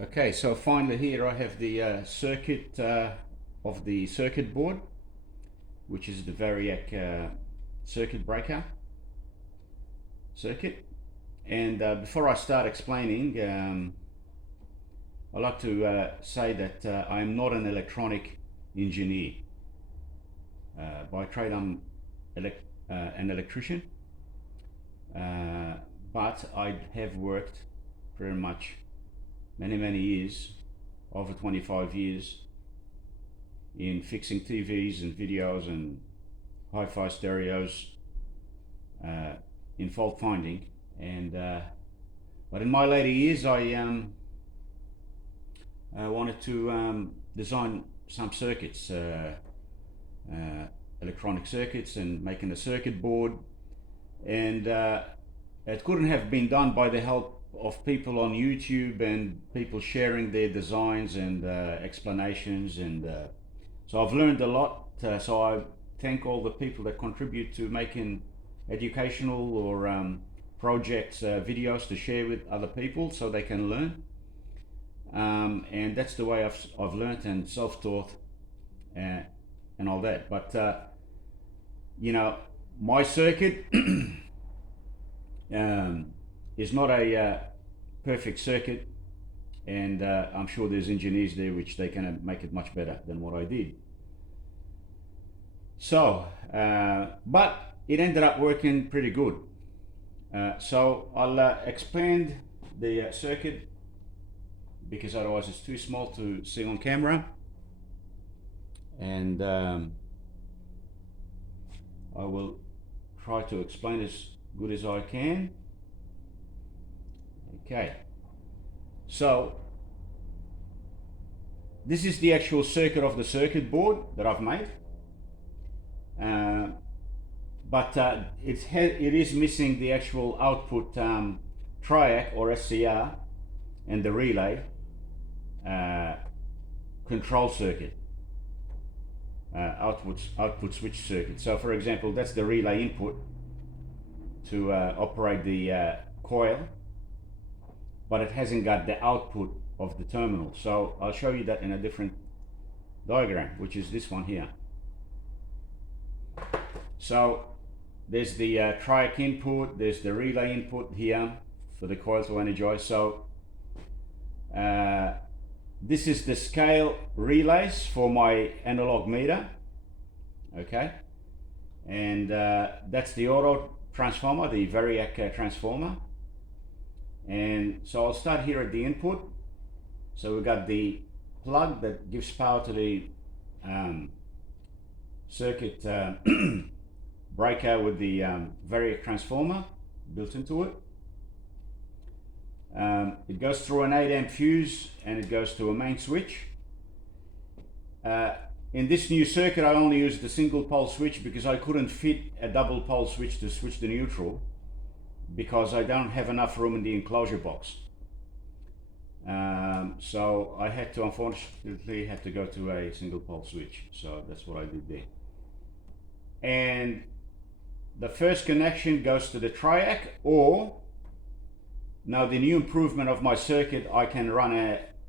Okay, so finally here I have the circuit of the circuit board, which is the Variac circuit breaker circuit. And before I start explaining, I'd like to say that I am not an electronic engineer. By trade I'm an electrician, but I have worked pretty much many years, over 25 years, in fixing TVs and videos and hi-fi stereos, in fault finding. And but in my later years I wanted to design some circuits, electronic circuits, and making a circuit board. And it couldn't have been done by the help of people on YouTube and people sharing their designs and explanations. And so I've learned a lot. So I thank all the people that contribute to making educational or projects, videos to share with other people so they can learn. And that's the way I've learned and self-taught and all that. But you know, my circuit is not a perfect circuit, and I'm sure there's engineers there which they can make it much better than what I did. So, but it ended up working pretty good. So I'll expand the circuit, because otherwise it's too small to see on camera. And I will try to explain as good as I can. Okay, so this is the actual circuit of the circuit board that I've made, but it is missing the actual output triac or SCR and the relay control circuit, output switch circuit. So for example, that's the relay input to operate the coil, but it hasn't got the output of the terminal. So I'll show you that in a different diagram, which is this one here. So there's the triac input, there's the relay input here for the coil to energize. So this is the scale relays for my analog meter, okay? And that's the auto transformer, the Variac transformer. And so I'll start here at the input. So we've got the plug that gives power to the circuit breaker with the Variac transformer built into it. It goes through an 8 amp fuse and it goes to a main switch. In this new circuit I only used the single pole switch because I couldn't fit a double pole switch to switch the neutral, because I don't have enough room in the enclosure box. So I had to, unfortunately, go to a single pole switch. So that's what I did there. And the first connection goes to the triac, or now the new improvement of my circuit, I can run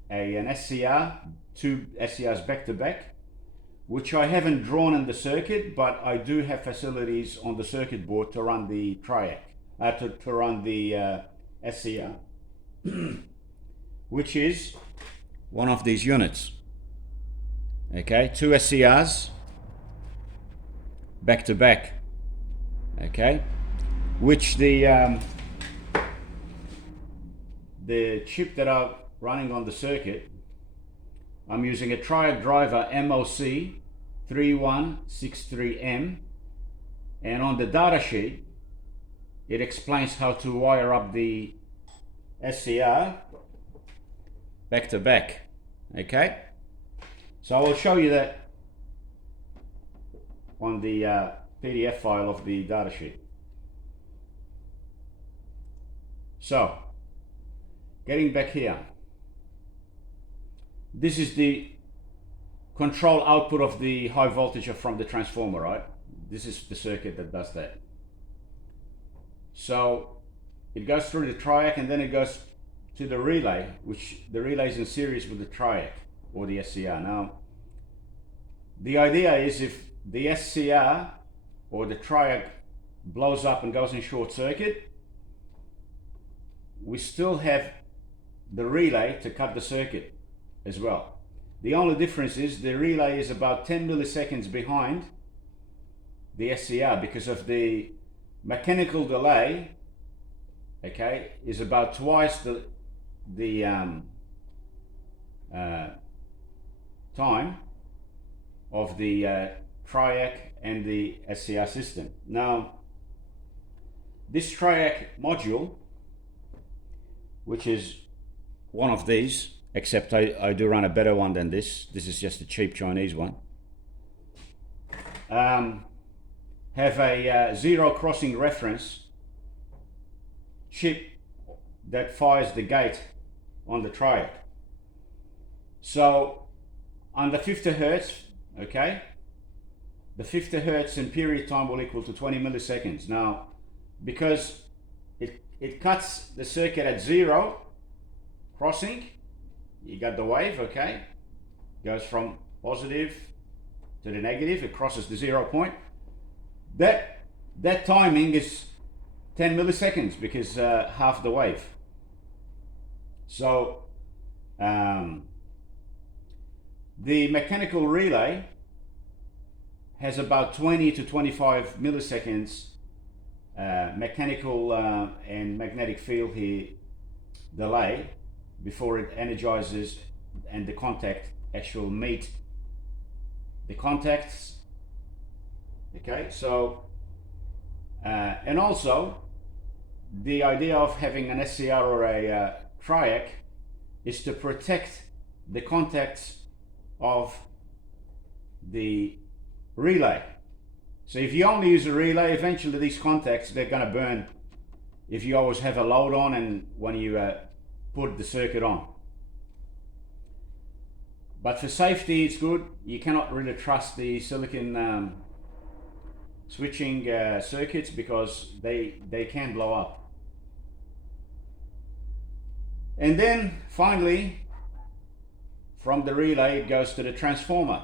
an SCR, two SCRs back to back, which I haven't drawn in the circuit, but I do have facilities on the circuit board to run the triac. To run the SCR, which is one of these units. Okay, two SCRs back to back. Okay, which the chip that I'm running on the circuit, I'm using a triac driver MOC 3163M, and on the data sheet it explains how to wire up the SCR back to back. Okay, so I will show you that on the PDF file of the data sheet. So getting back here, this is the control output of the high voltage from the transformer, right? This is the circuit that does that. So it goes through the triac and then it goes to the relay, which the relay is in series with the Triac or the SCR. Now, the idea is if the SCR or the Triac blows up and goes in short circuit, we still have the relay to cut the circuit as well. The only difference is the relay is about 10 milliseconds behind the SCR because of the mechanical delay, okay, is about twice the time of the Triac and the SCR system. Now, this Triac module, which is one of these, except I do run a better one than this. This is just a cheap Chinese one. Have a zero crossing reference chip that fires the gate on the Triac. So under 50 Hertz, okay, the 50 Hertz in period time will equal to 20 milliseconds. Now, because it cuts the circuit at zero crossing, you got the wave, okay, goes from positive to the negative, it crosses the 0 point. That timing is 10 milliseconds because half the wave. So the mechanical relay has about 20 to 25 milliseconds mechanical and magnetic field here delay before it energizes and the contact actual meet the contacts. Okay, so and also the idea of having an SCR or a Triac is to protect the contacts of the relay. So if you only use a relay, eventually these contacts, they're going to burn if you always have a load on and when you put the circuit on. But for safety, it's good. You cannot really trust the silicon switching circuits because they can blow up. And then finally, from the relay, it goes to the transformer,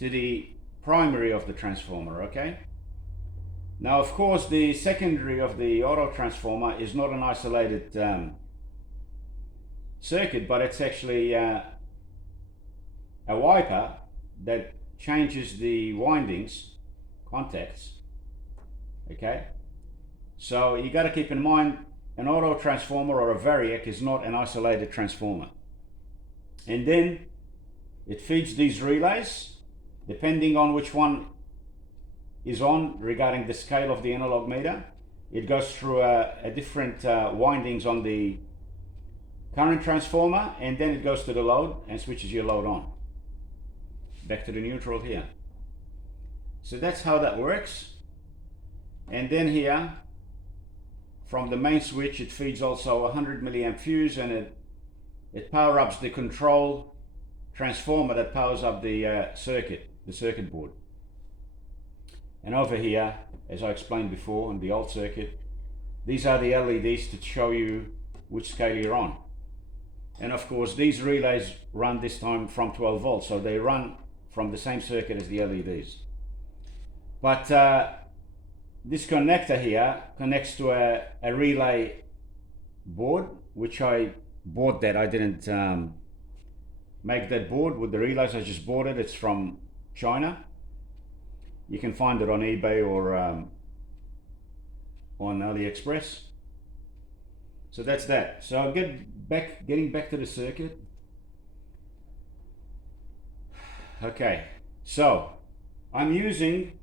to the primary of the transformer, okay? Now, of course, the secondary of the auto transformer is not an isolated circuit, but it's actually a wiper that changes the windings, contacts, okay? So you got to keep in mind, an auto transformer or a Variac is not an isolated transformer. And then it feeds these relays, depending on which one is on regarding the scale of the analog meter. It goes through a different windings on the current transformer, and then it goes to the load and switches your load on. Back to the neutral here. So that's how that works. And then here, from the main switch, it feeds also a 100 milliamp fuse, and it power ups the control transformer that powers up the circuit board. And over here, as I explained before in the old circuit, these are the LEDs to show you which scale you're on. And of course, these relays run this time from 12 volts, so they run from the same circuit as the LEDs. But this connector here connects to a relay board, which I bought that. I didn't make that board with the relays, I just bought it. It's from China. You can find it on eBay or on AliExpress. So that's that. So getting back to the circuit. Okay, so I'm using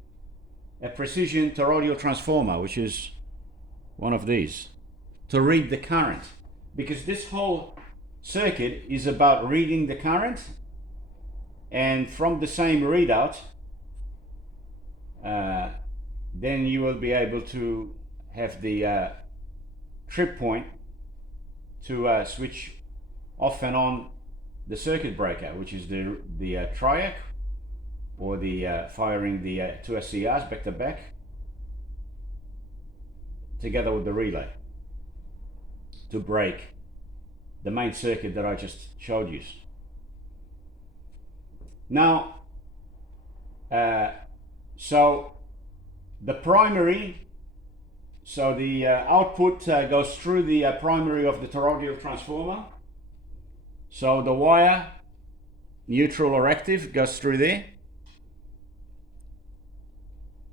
a precision toroidal transformer, which is one of these, to read the current, because this whole circuit is about reading the current, and from the same readout then you will be able to have the trip point to switch off and on the circuit breaker, which is the Triac, or the firing the two SCRs back to back together with the relay to break the main circuit that I just showed you. Now, so the primary, so the output goes through the primary of the toroidal transformer. So the wire, neutral or active, goes through there.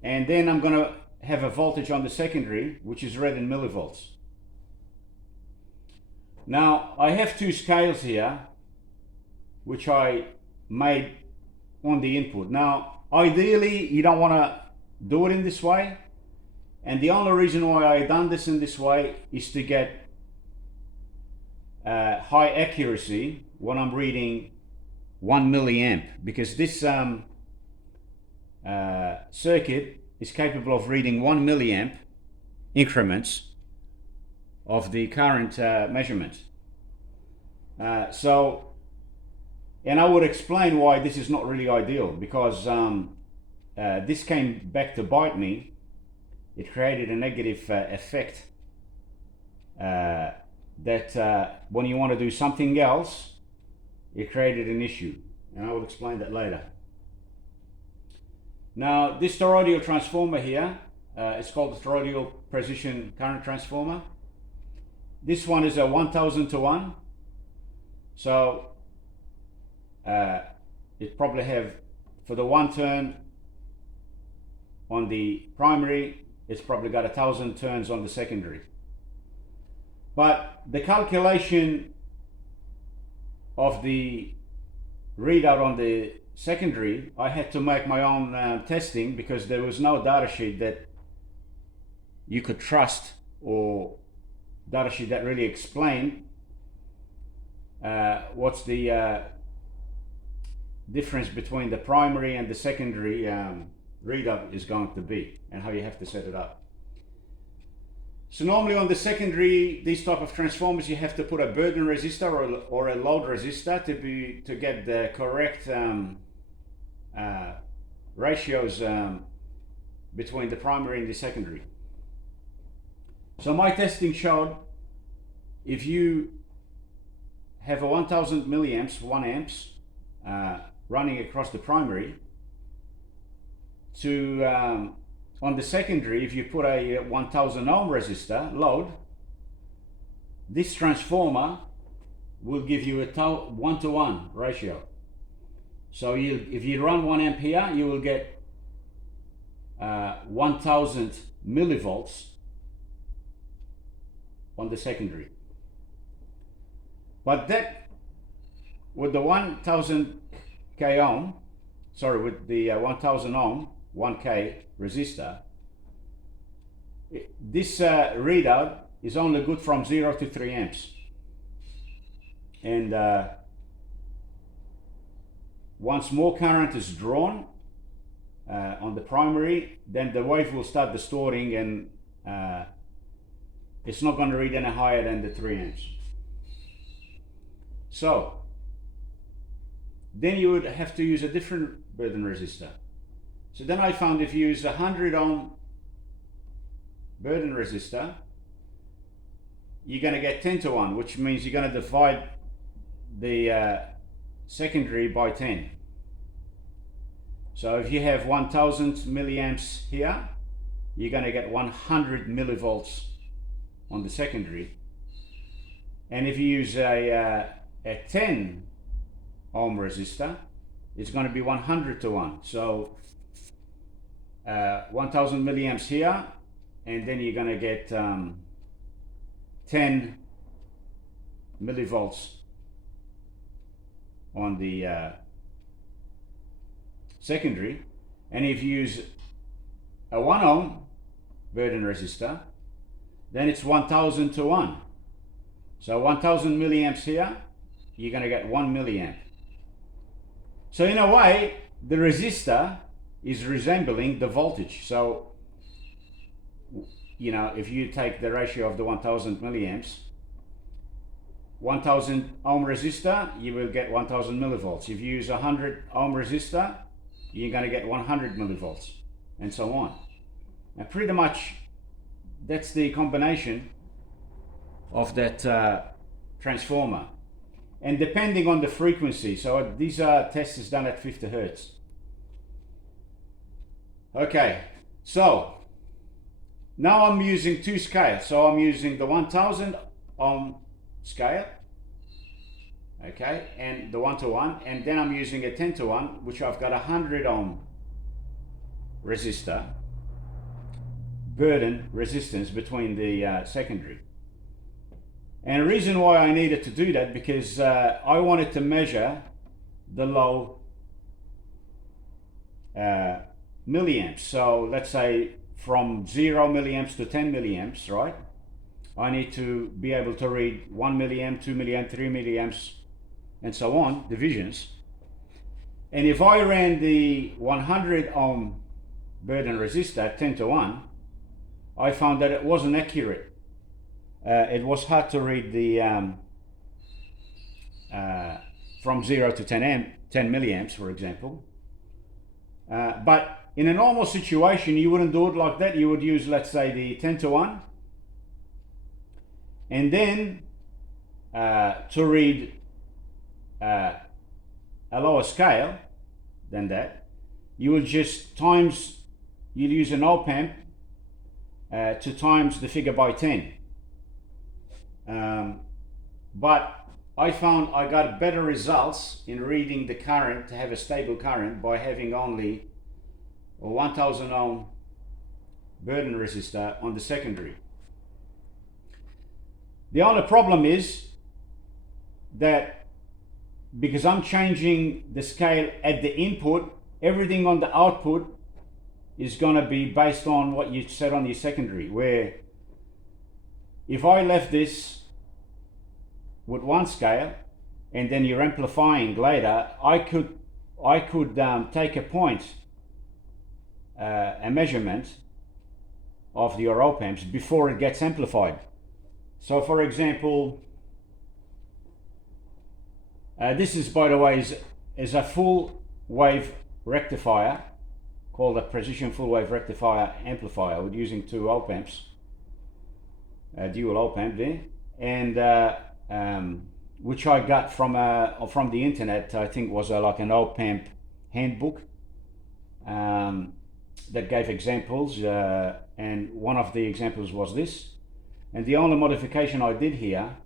And then I'm going to have a voltage on the secondary, which is read in millivolts. Now, I have two scales here, which I made on the input. Now, ideally, you don't want to do it in this way. And the only reason why I done this in this way is to get high accuracy when I'm reading 1 milliamp, because this circuit is capable of reading 1 milliamp increments of the current measurement. And I would explain why this is not really ideal, because this came back to bite me. It created a negative effect that when you want to do something else, it created an issue, and I will explain that later. Now, this toroidal transformer here is called the toroidal precision current transformer. This one is a 1000 to 1, so it probably have, for the one turn on the primary, it's probably got 1000 turns on the secondary. But the calculation of the readout on the secondary, I had to make my own testing, because there was no data sheet that you could trust, or data sheet that really explained what's the difference between the primary and the secondary readout is going to be, and how you have to set it up. So normally on the secondary, these type of transformers, you have to put a burden resistor or a load resistor to get the correct ratios between the primary and the secondary. So my testing showed, if you have a 1000 milliamps, 1 amps running across the primary, to on the secondary, if you put a 1000 ohm resistor load, this transformer will give you a 1-to-1 ratio. So if you run 1 amp here, you will get 1000 millivolts on the secondary. But that, with the 1000 k ohm, sorry, with the 1000 ohm 1k resistor, this readout is only good from 0 to 3 amps. And once more current is drawn on the primary, then the wave will start distorting, and it's not going to read any higher than the 3 amps. So then you would have to use a different burden resistor. So then I found, if you use a 100 ohm burden resistor, you're going to get 10 to 1, which means you're going to divide the secondary by 10. So if you have 1000 milliamps here, you're going to get 100 millivolts on the secondary. And if you use a 10 ohm resistor, it's going to be 100 to 1. So 1000 milliamps here, and then you're going to get 10 millivolts on the secondary. And if you use a 1 ohm burden resistor, then it's 1000 to 1. So 1000 milliamps here, you're going to get 1 milliamp. So in a way, the resistor is resembling the voltage. So, you know, if you take the ratio of the 1000 milliamps, 1000 ohm resistor, you will get 1000 millivolts. If you use a 100 ohm resistor, you're going to get 100 millivolts, and so on. And pretty much that's the combination of that transformer, and depending on the frequency. So these are tests done at 50 hertz. Okay, so now I'm using two scales. So I'm using the 1000 ohm scale, okay, and the 1-to-1, and then I'm using a 10-to-1, which I've got a 100 ohm resistor burden resistance between the secondary. And the reason why I needed to do that, because I wanted to measure the low milliamps. So let's say from 0 milliamps to 10 milliamps, right? I need to be able to read 1 milliamp, 2 milliamp, 3 milliamps, and so on, divisions. And if I ran the 100 ohm burden resistor at 10-to-1, I found that it wasn't accurate. It was hard to read the from 0 to 10 milliamps, for example. But in a normal situation, you wouldn't do it like that. You would use, let's say, the 10-to-1, and then to read a lower scale than that, you will just you'll use an op amp to times the figure by 10. But I found I got better results in reading the current, to have a stable current, by having only a 1000 ohm burden resistor on the secondary. The only problem is that because I'm changing the scale at the input, everything on the output is going to be based on what you set on your secondary, where if I left this with one scale and then you're amplifying later, I could take a point, a measurement of your op amps before it gets amplified. So for example, this is, by the way, is a full wave rectifier called a precision full wave rectifier amplifier. We're using two op amps, dual op amp there, and which I got from the internet. I think was like an op amp handbook that gave examples, and one of the examples was this. And the only modification I did here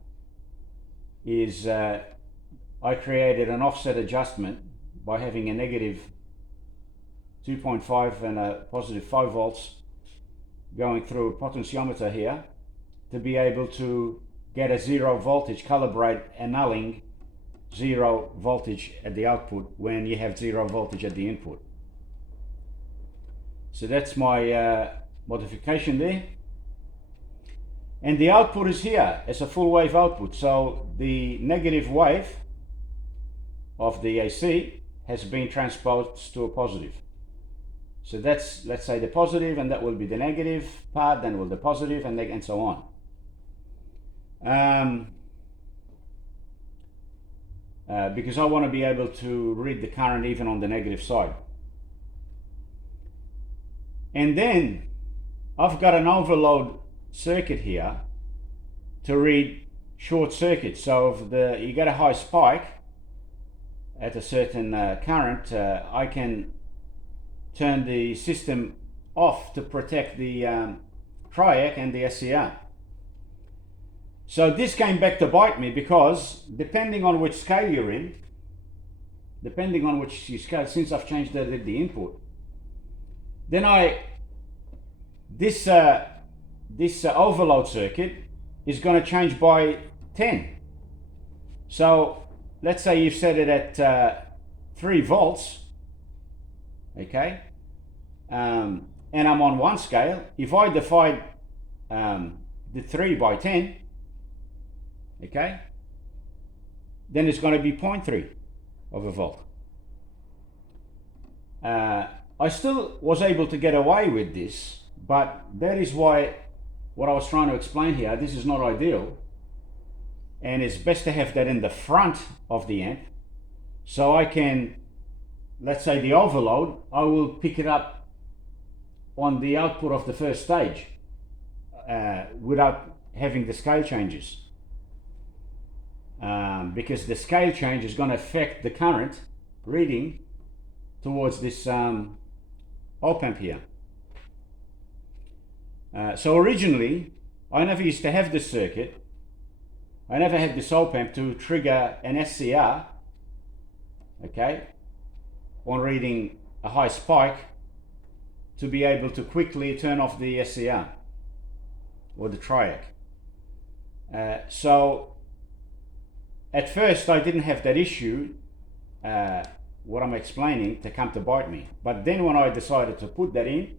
is I created an offset adjustment by having a negative 2.5 and a positive 5 volts going through a potentiometer here to be able to get a zero voltage, calibrate annulling zero voltage at the output when you have zero voltage at the input. So that's my modification there. And the output is here as a full wave output. So the negative wave of the AC has been transposed to a positive. So that's, let's say, the positive, and that will be the negative part, then will the positive, and so on. Because I want to be able to read the current even on the negative side. And then I've got an overload circuit here to read short circuit. So if you get a high spike at a certain current, I can turn the system off to protect the Triac and the SCR. So this came back to bite me, because depending on which scale you're in, since I've changed the input, then this overload circuit is going to change by 10. So let's say you've set it at 3 volts, okay, and I'm on one scale. If I divide the 3 by 10, okay, then it's going to be 0.3 of a volt. I still was able to get away with this, but that is why what I was trying to explain here, this is not ideal, and it's best to have that in the front of the amp, so I can, let's say the overload, I will pick it up on the output of the first stage without having the scale changes. because the scale change is going to affect the current reading towards this op amp here. So originally, I never used to have this circuit. I never had this op amp to trigger an SCR, okay, on reading a high spike, to be able to quickly turn off the SCR or the Triac. So at first I didn't have that issue, what I'm explaining, to come to bite me. But then when I decided to put that in,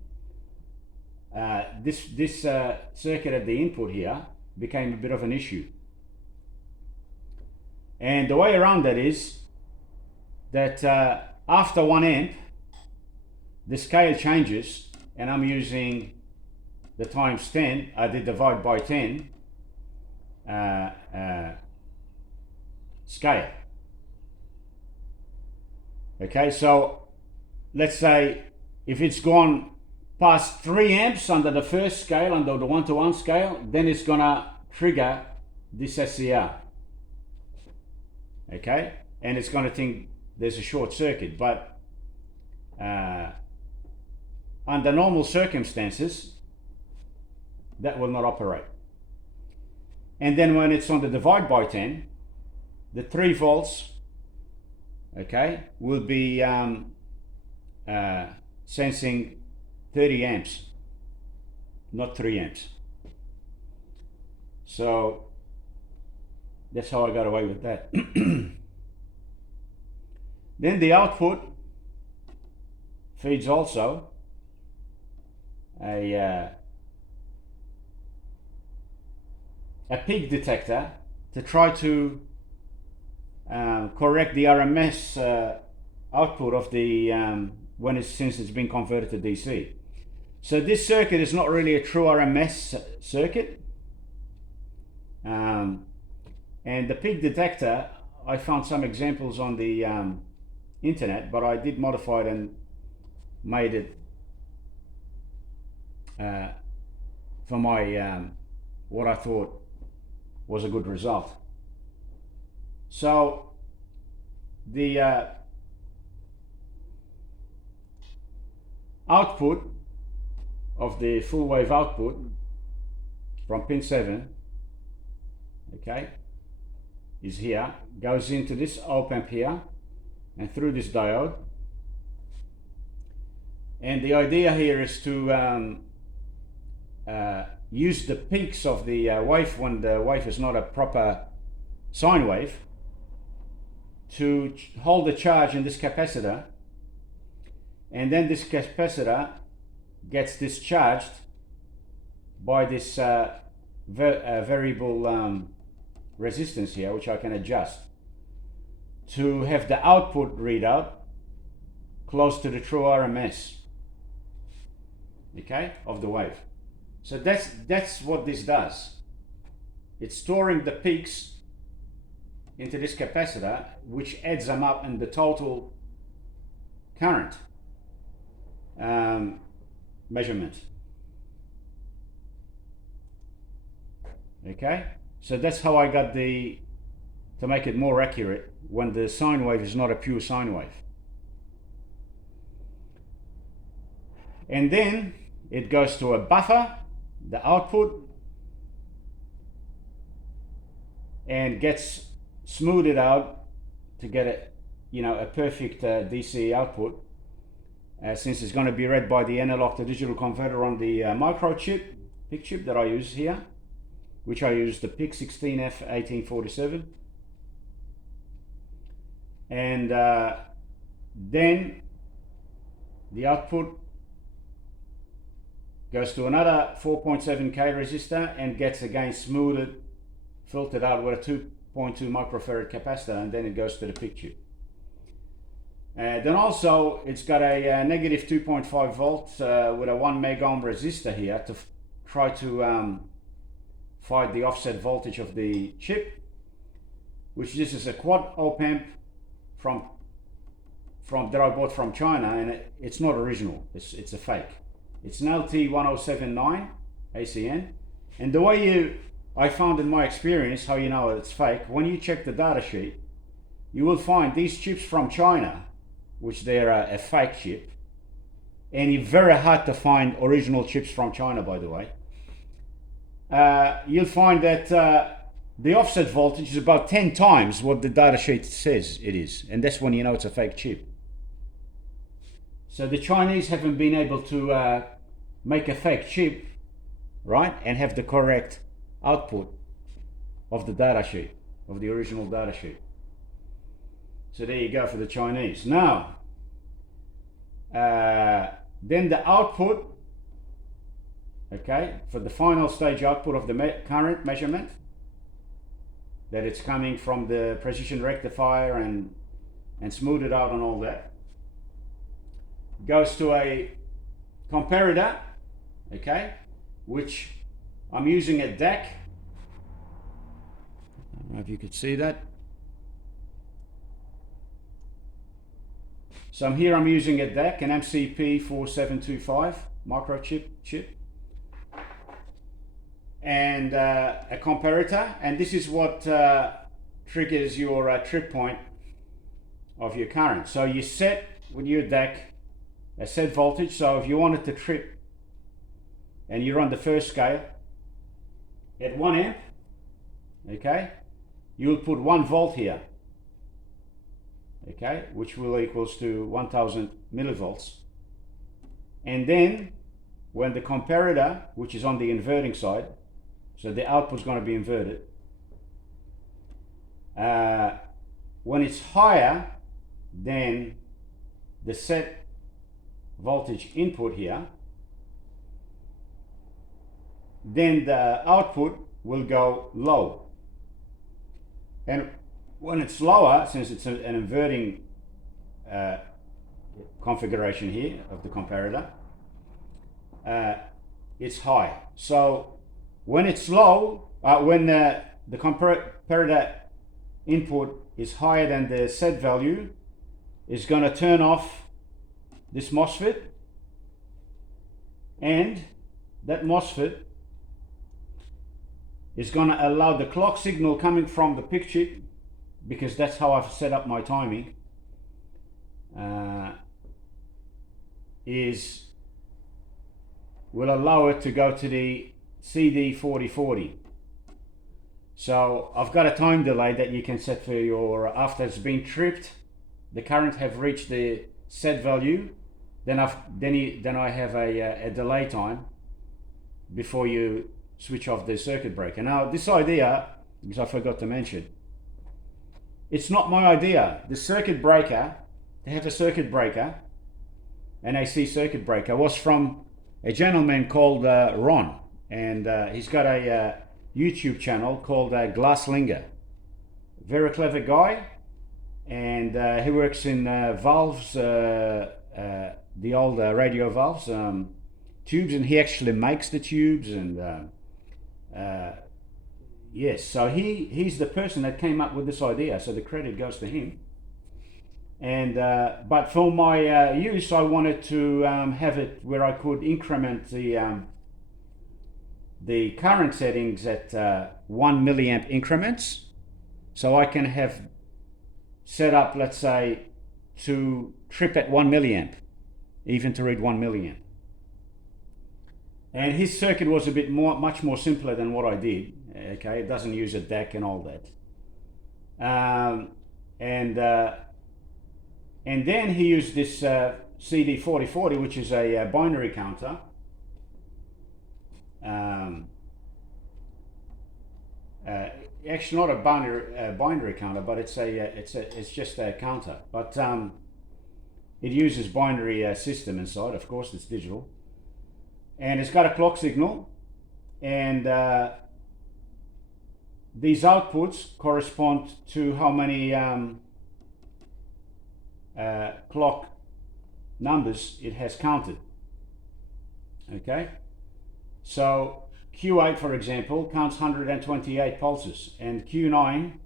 this circuit at the input here became a bit of an issue. And the way around that is that after 1 amp, the scale changes, and I'm using the times 10, I did divide by 10 scale. Okay, so let's say if it's gone past 3 amps under the first scale, under the 1-to-1 scale, then it's gonna trigger this SCR. Okay, and it's gonna think there's a short circuit, but under normal circumstances, that will not operate. And then when it's on the divide by 10, the 3 volts, okay, will be sensing 30 amps, not 3 amps. So that's how I got away with that. Then the output feeds also a peak detector to try to correct the RMS output of the since it's been converted to DC. So this circuit is not really a true RMS circuit, and the peak detector, I found some examples on the internet, but I did modify it and made it for my what I thought was a good result. So the output of the full wave output from pin 7, okay, is here, goes into this op amp here and through this diode. And the idea here is to use the peaks of the wave, when the wave is not a proper sine wave, to hold the charge in this capacitor, and then this capacitor gets discharged by this variable resistance here, which I can adjust to have the output readout close to the true RMS, okay, of the wave. So that's what this does. It's storing the peaks into this capacitor, which adds them up in the total current measurement. Okay, so that's how I got to make it more accurate when the sine wave is not a pure sine wave. And then it goes to a buffer, the output, and gets smoothed out to get a perfect DC output, since it's going to be read by the analog to digital converter on the microchip, PIC chip that I use here, which I use the PIC 16F1847. And then the output goes to another 4.7K resistor and gets again smoothed, filtered out with a 2.2 microfarad capacitor, and then it goes to the PIC chip. Then also it's got a negative 2.5 volts with a 1 mega ohm resistor here to try to fight the offset voltage of the chip, which this is a quad op amp from that I bought from China, and it's not original, it's a fake. It's an LT1079 ACN, and the way you I found in my experience, how you know it's fake, when you check the data sheet, you will find these chips from China, which they're a fake chip, and it's very hard to find original chips from China, by the way. You'll find that the offset voltage is about 10 times what the data sheet says it is, and that's when you know it's a fake chip. So the Chinese haven't been able to make a fake chip, right, and have the correct output of the data sheet, of the original data sheet. So there you go for the Chinese. Now, then the output, okay, for the final stage output of the current measurement, that it's coming from the precision rectifier and smooth it out and all that, goes to a comparator, okay, which I'm using a DAC. I don't know if you could see that. So here I'm using a DAC, an MCP4725 microchip chip, and a comparator, and this is what triggers your trip point of your current. So you set with your DAC a set voltage. So if you wanted to trip and you run the first scale at 1 amp, okay, you'll put 1 volt here, okay, which will equals to 1000 millivolts. And then when the comparator, which is on the inverting side, so the output is going to be inverted, when it's higher than the set voltage input here, then the output will go low. And when it's lower, since it's an inverting configuration here of the comparator, it's high. So when it's low, when the comparator input is higher than the set value, it's going to turn off this MOSFET, and that MOSFET is going to allow the clock signal coming from the PIC chip, because that's how I've set up my timing, will allow it to go to the CD4040. So I've got a time delay that you can set for your, after it's been tripped, the current have reached the set value, then I have a delay time before you switch off the circuit breaker. Now this idea, because I forgot to mention, it's not my idea. The circuit breaker, to have a circuit breaker, an AC circuit breaker, was from a gentleman called Ron, and he's got a YouTube channel called Glasslinger. Very clever guy, and he works in valves, the old radio valves, tubes, and he actually makes the tubes, and yes, so he's the person that came up with this idea, so the credit goes to him. And but for my use, I wanted to have it where I could increment the current settings at 1 milliamp increments, so I can have set up, let's say, to trip at 1 milliamp, even to read 1 milliamp. And his circuit was a bit much more simpler than what I did. Okay, it doesn't use a DAC and all that. And then he used this CD4040, which is a binary counter. Actually, not a binary counter, but it's just a counter. But it uses binary system inside. Of course, it's digital, and it's got a clock signal, and these outputs correspond to how many clock numbers it has counted. Okay, so Q8, for example, counts 128 pulses, and Q9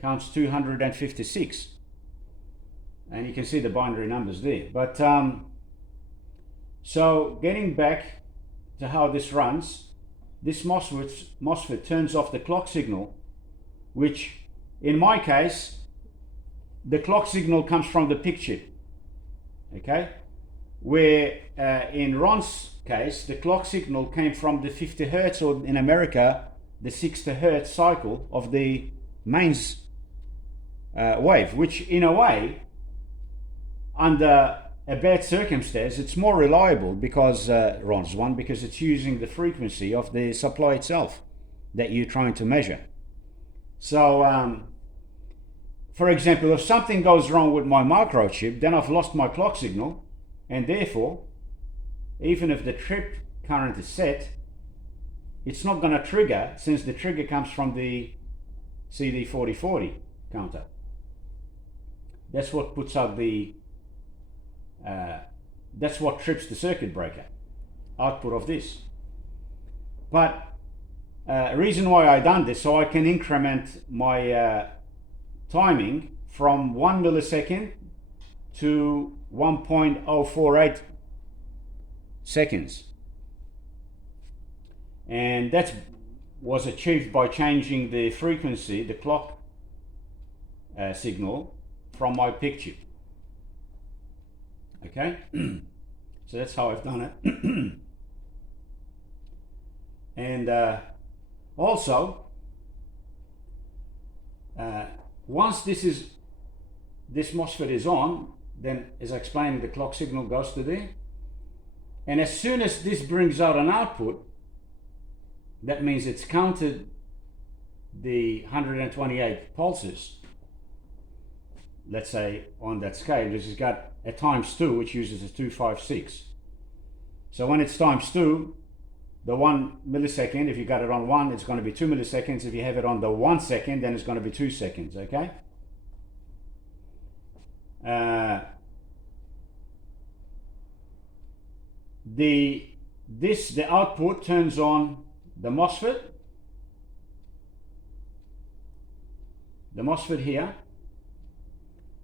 counts 256, and you can see the binary numbers there. But so getting back to how this runs, this MOSFET turns off the clock signal, which in my case, the clock signal comes from the PIC chip, okay? Where in Ron's case, the clock signal came from the 50 Hertz, or in America, the 60 Hertz cycle of the mains wave, which in a way, under a bad circumstance, it's more reliable because Ron's one, because it's using the frequency of the supply itself that you're trying to measure. So, for example, if something goes wrong with my microchip, then I've lost my clock signal, and therefore, even if the trip current is set, it's not going to trigger, since the trigger comes from the CD4040 counter. That's what puts out the that's what trips the circuit breaker output of this. But reason why I done this, so I can increment my timing from 1 millisecond to 1.048 seconds, and that was achieved by changing the frequency, the clock signal, from my PIC chip. Okay, so that's how I've done it. And also, once this MOSFET is on, then as I explained, the clock signal goes to there, and as soon as this brings out an output, that means it's counted the 128 pulses, let's say on that scale. This has got a ×2, which uses a 256. So when it's ×2, the 1 millisecond, if you got it on 1, it's going to be 2 milliseconds. If you have it on the 1 second, then it's going to be 2 seconds, okay? The output turns on the MOSFET here,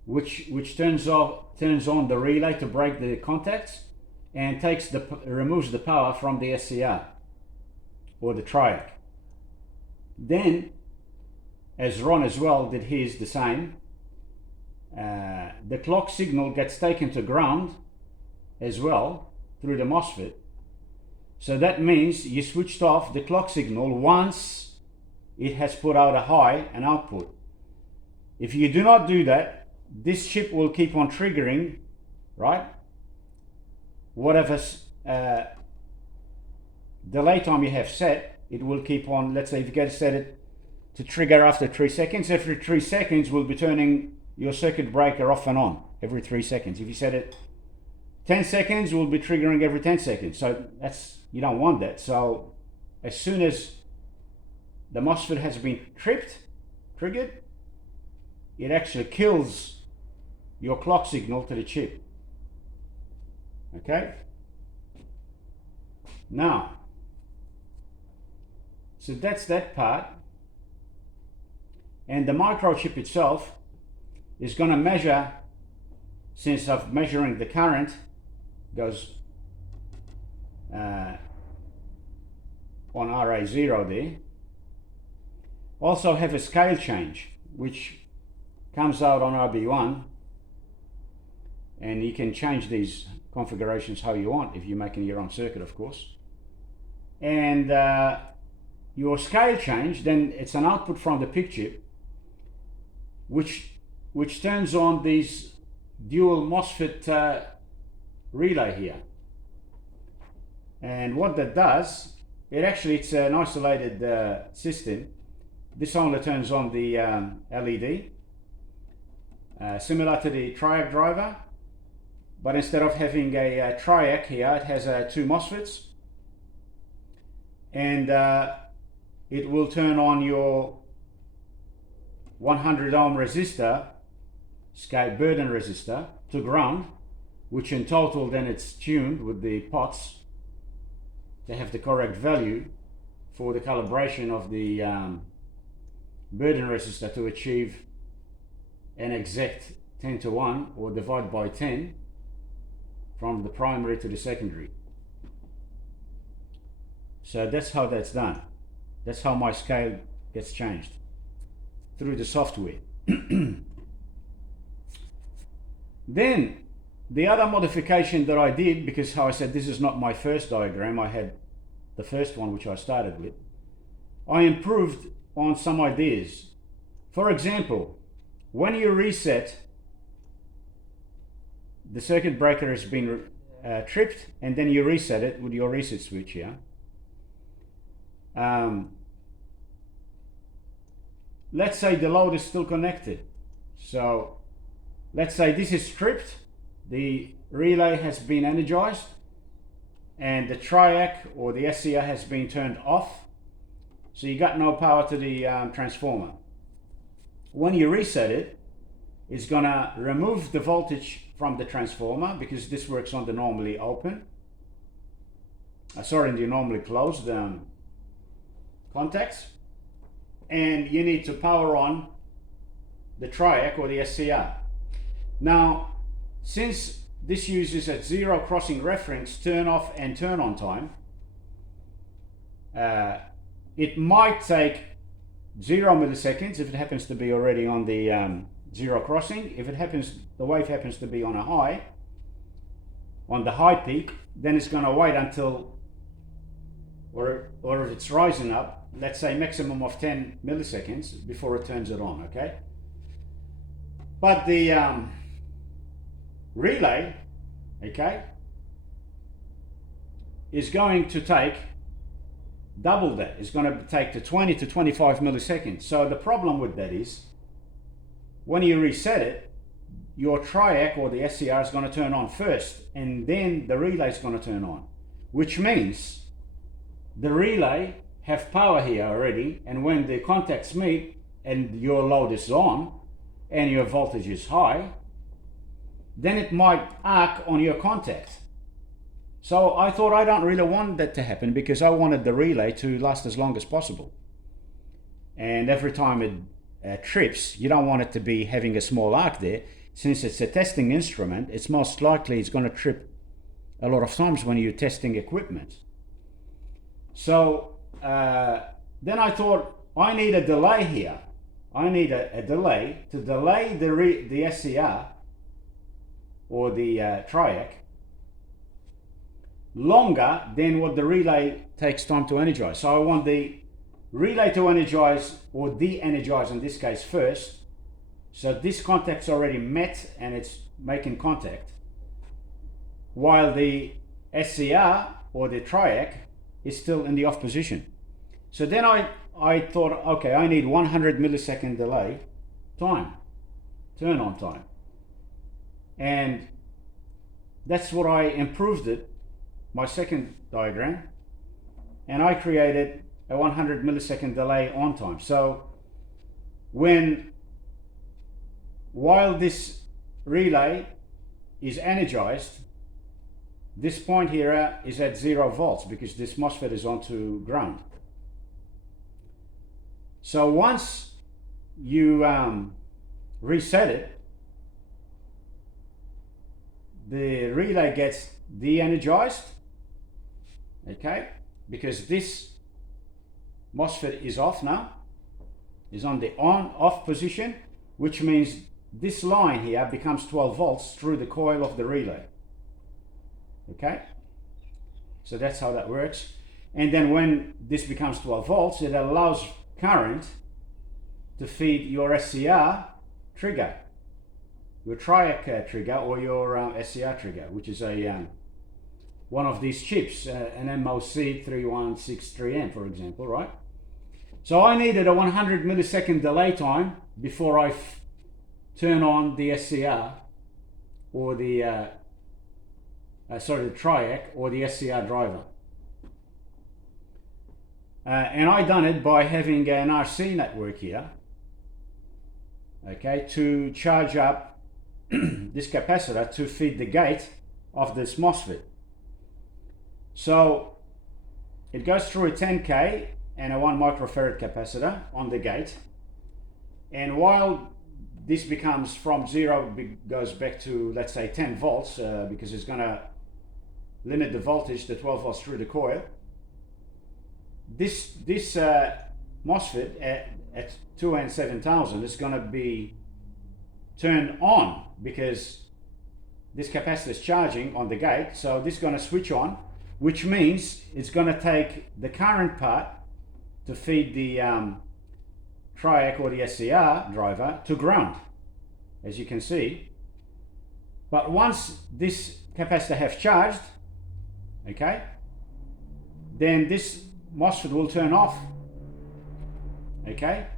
which turns on the relay to break the contacts, and removes the power from the SCR or the Triac. Then, as Ron as well did his the same, the clock signal gets taken to ground as well through the MOSFET. So that means you switched off the clock signal once it has put out a high, an output. If you do not do that, this chip will keep on triggering, right? Whatever delay time you have set, it will keep on. Let's say if you get set it to trigger after 3 seconds, every 3 seconds will be turning your circuit breaker off and on every 3 seconds. If you set it 10 seconds, will be triggering every 10 seconds. So you don't want that. So as soon as the MOSFET has been triggered, it actually kills your clock signal to the chip. Okay? Now, so that's that part. And the microchip itself is going to measure, since I'm measuring the current, goes on RA0 there. Also have a scale change, which comes out on RB1, and you can change these configurations how you want if you're making your own circuit, of course. And your scale change, then it's an output from the PIC chip, which turns on these dual MOSFET relay here. And what that does, it's an isolated system. This only turns on the LED, similar to the Triac driver, but instead of having a Triac here, it has 2 MOSFETs, and it will turn on your 100 ohm resistor, scale burden resistor, to ground, which in total then it's tuned with the pots to have the correct value for the calibration of the burden resistor to achieve an exact 10:1 or divide by 10 from the primary to the secondary. So that's how that's done. That's how my scale gets changed through the software. Then the other modification that I did, because how I said this is not my first diagram, I had the first one which I started with, I improved on some ideas. For example, when you reset, the circuit breaker has been tripped, and then you reset it with your reset switch here. Let's say the load is still connected. So let's say this is tripped, the relay has been energized, and the Triac or the SCR has been turned off. So you got no power to the transformer. When you reset it, it's gonna remove the voltage from the transformer, because this works on the normally open, the normally closed contacts, and you need to power on the Triac or the SCR. Now, since this uses a zero crossing reference turn off and turn on time, it might take 0 milliseconds if it happens to be already on the zero crossing. If it happens, the wave happens to be on a high, on the high peak, then it's going to wait until, or if it's rising up, let's say maximum of 10 milliseconds before it turns it on, okay? But the relay, okay, is going to take double that. It's going to take to 20 to 25 milliseconds. So the problem with that is, when you reset it, your Triac or the SCR is going to turn on first, and then the relay is going to turn on, which means the relay have power here already, and when the contacts meet and your load is on and your voltage is high, then it might arc on your contact. So I thought I don't really want that to happen, because I wanted the relay to last as long as possible. And every time it trips, you don't want it to be having a small arc there. Since it's a testing instrument, it's most likely it's going to trip a lot of times when you're testing equipment. So then I thought, I need a delay here. I need a delay to delay the SCR or the Triac longer than what the relay takes time to energize. So I want the relay to energize, or de-energize in this case, first. So this contact's already met and it's making contact, while the SCR or the Triac is still in the off position. So then I thought, okay, I need 100 millisecond delay time, turn on time. And that's what I improved it, my second diagram, and I created a 100 millisecond delay on time. So while this relay is energized, this point here is at 0 volts, because this MOSFET is onto ground. So once you reset it, the relay gets de-energized, okay, because this MOSFET is off now, is on the on-off position, which means this line here becomes 12 volts through the coil of the relay. Okay, so that's how that works. And then when this becomes 12 volts, it allows current to feed your SCR trigger, your Triac trigger, or your SCR trigger, which is a one of these chips, an MOC 3163M, for example, right? So I needed a 100 millisecond delay time before I turn on the SCR or the the Triac or the SCR driver. And I done it by having an RC network here, okay, to charge up this capacitor to feed the gate of this MOSFET. So it goes through a 10K and a 1 microfarad capacitor on the gate, and while this becomes from 0, goes back to, let's say, 10 volts, because it's going to limit the voltage to 12 volts through the coil. this MOSFET at 2N7000 is going to be turned on because this capacitor is charging on the gate. So this is going to switch on, which means it's going to take the current part to feed the Triac or the SCR driver to ground, as you can see. But once this capacitor has charged, okay, then this MOSFET will turn off, okay,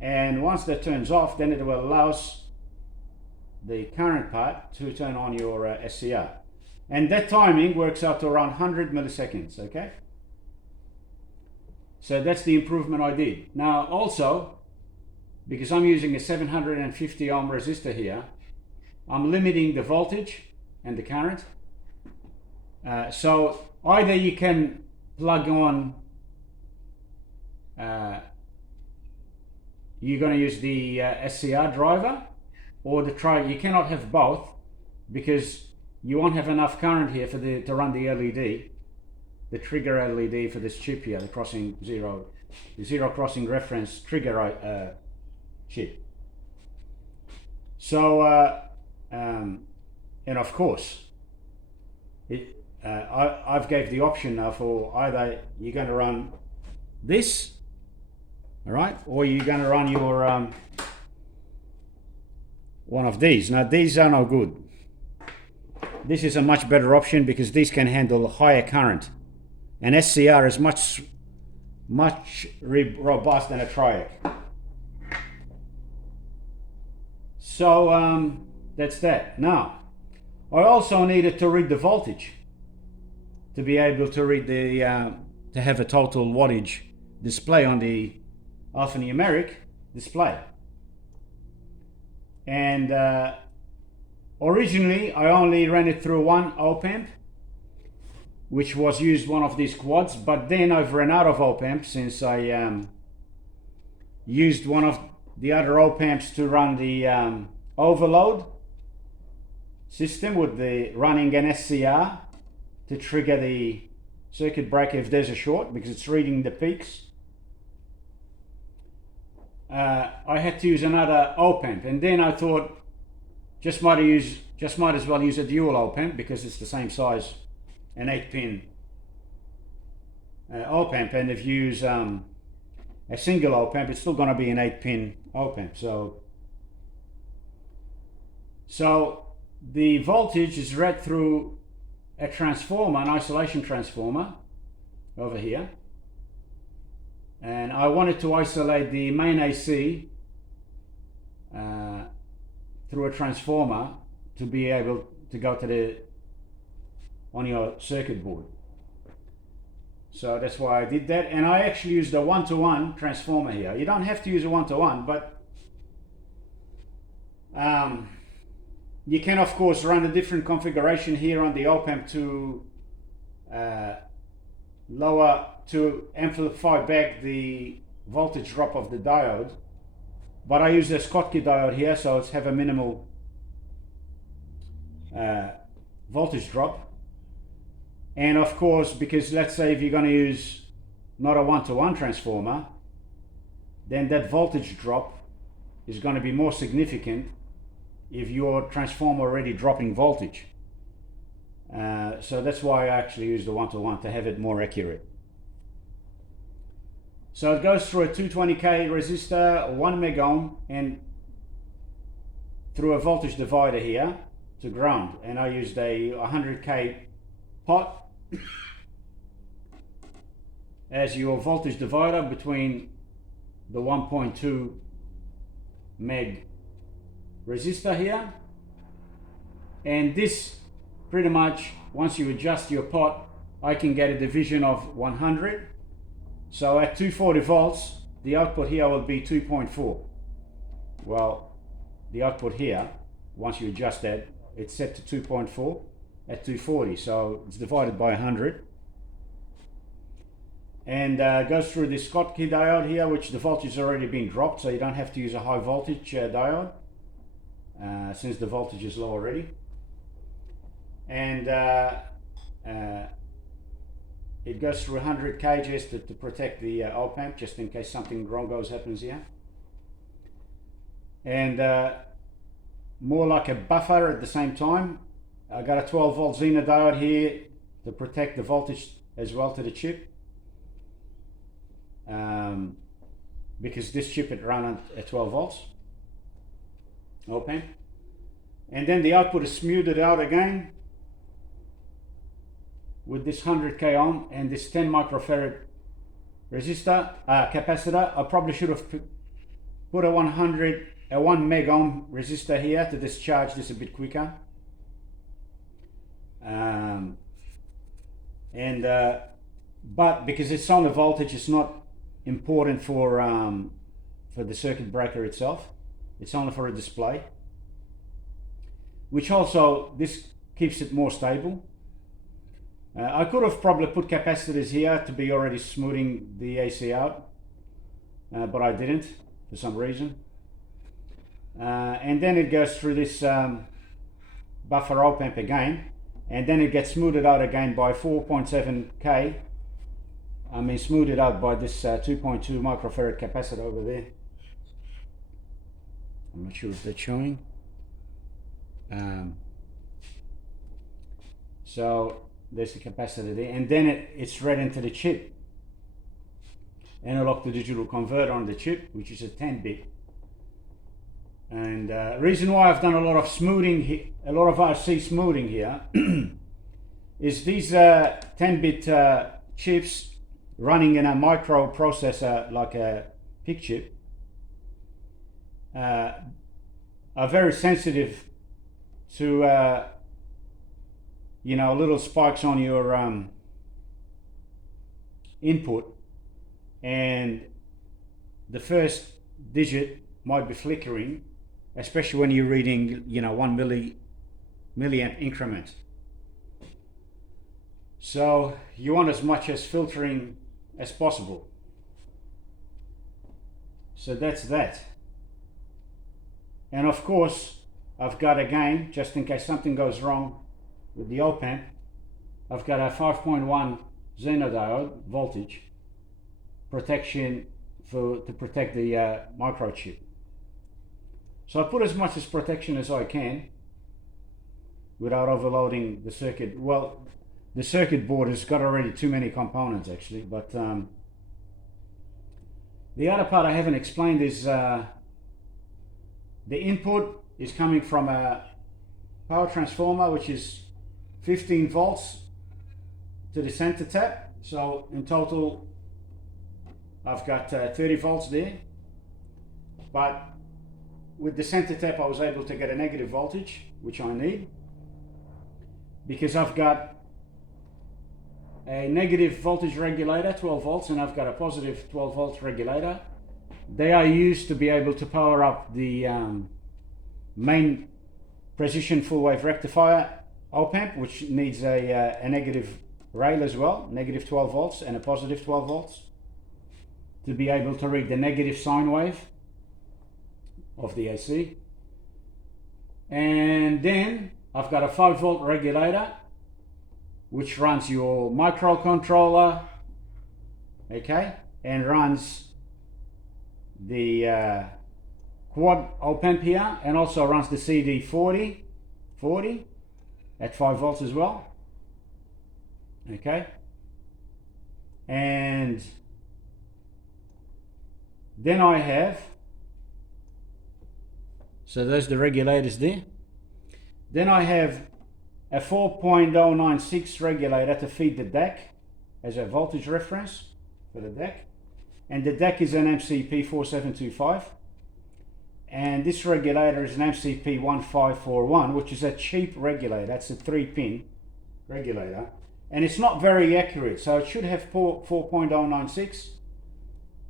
and once that turns off, then it will allow the current part to turn on your SCR, and that timing works out to around 100 milliseconds, okay. So that's the improvement I did. Now also, because I'm using a 750 ohm resistor here, I'm limiting the voltage and the current. So either you can plug on, you're going to use the SCR driver or the Triac. You cannot have both because you won't have enough current here for to run the LED, the trigger LED for this chip here, the zero crossing reference trigger chip. So and of course I've gave the option now for either you're going to run this, all right, or you're going to run your one of these. Now these are no good. This is a much better option because these can handle higher current, and SCR is much robust than a Triac. So that's that. Now I also needed to read the voltage to be able to read the to have a total wattage display on the alphanumeric display. And originally I only ran it through one op-amp, which was used one of these quads, but then I've run out of op-amp since I used one of the other op-amps to run the overload system with the running an SCR to trigger the circuit breaker if there's a short, because it's reading the peaks. I had to use another op-amp, and then I thought just might as well use a dual op-amp because it's the same size, an 8-pin op-amp, and if you use a single op-amp, it's still going to be an 8-pin op-amp. So the voltage is read through a transformer, an isolation transformer over here, and I wanted to isolate the main AC through a transformer to be able to go to on your circuit board. So that's why I did that, and I actually used a 1-to-1 transformer here. You don't have to use a 1-to-1, but you can of course run a different configuration here on the op-amp to amplify back the voltage drop of the diode, but I use a Schottky diode here, so it's have a minimal voltage drop. And of course, because let's say if you're going to use not a 1-to-1 transformer, then that voltage drop is going to be more significant if your transformer already dropping voltage. So that's why I actually use the 1-to-1 to have it more accurate. So it goes through a 220k resistor, 1 meg ohm, and through a voltage divider here to ground. And I used a 100k pot as your voltage divider between the 1.2 meg resistor here, and this pretty much, once you adjust your pot, I can get a division of 100. So at 240 volts the output here will be 2.4. Well, the output here, once you adjust that, it's set to 2.4 at 240, so it's divided by 100, and goes through this Schottky diode here, which the voltage has already been dropped, so you don't have to use a high voltage diode since the voltage is low already. And it goes through 100 kgs to protect the op amp, just in case something wrong happens here. And more like a buffer at the same time. I got a 12 volt Zener diode here to protect the voltage as well to the chip. Because this chip had run at 12 volts op amp. And then the output is smoothed out again with this 100k ohm and this 10 microfarad resistor capacitor. I probably should have put a 1 meg ohm resistor here to discharge this a bit quicker. But because it's on the voltage, it's not important for the circuit breaker itself. It's only for a display, which also this keeps it more stable. I could have probably put capacitors here to be already smoothing the AC out, but I didn't for some reason. And then it goes through this buffer op amp again, and then it gets smoothed out again by 4.7k. I mean, smoothed out by this 2.2 microfarad capacitor over there. I'm not sure if that's showing. So there's the capacitor there, and then it's read into the chip. Analog to digital converter on the chip, which is a 10-bit. And reason why I've done a lot of smoothing, a lot of RC smoothing here, is these 10-bit chips running in a microprocessor like a PIC chip are very sensitive to you know, little spikes on your input, and the first digit might be flickering, especially when you're reading, you know, 1 milliamp increments. So you want as much as filtering as possible. So that's that. And of course, I've got, again, just in case something goes wrong with the op amp, I've got a 5.1 Zener diode voltage protection to protect the microchip. So I put as much as protection as I can without overloading the circuit. Well, the circuit board has got already too many components actually, but the other part I haven't explained is the input is coming from a power transformer, which is 15 volts to the center tap. So in total I've got 30 volts there, but with the center tap I was able to get a negative voltage, which I need, because I've got a negative voltage regulator, 12 volts, and I've got a positive 12 volts regulator. They are used to be able to power up the main precision full wave rectifier op amp, which needs a negative rail as well, negative 12 volts and a positive 12 volts, to be able to read the negative sine wave of the AC. And then I've got a 5 volt regulator which runs your microcontroller, okay, and runs the quad op amp here, and also runs the CD40 at 5 volts as well, okay. And then I have, so those the regulators there. Then I have a 4.096 regulator to feed the DAC as a voltage reference for the DAC, and the DAC is an MCP4725, and this regulator is an MCP1541, which is a cheap regulator. That's a 3-pin regulator, and it's not very accurate, so it should have 4.096,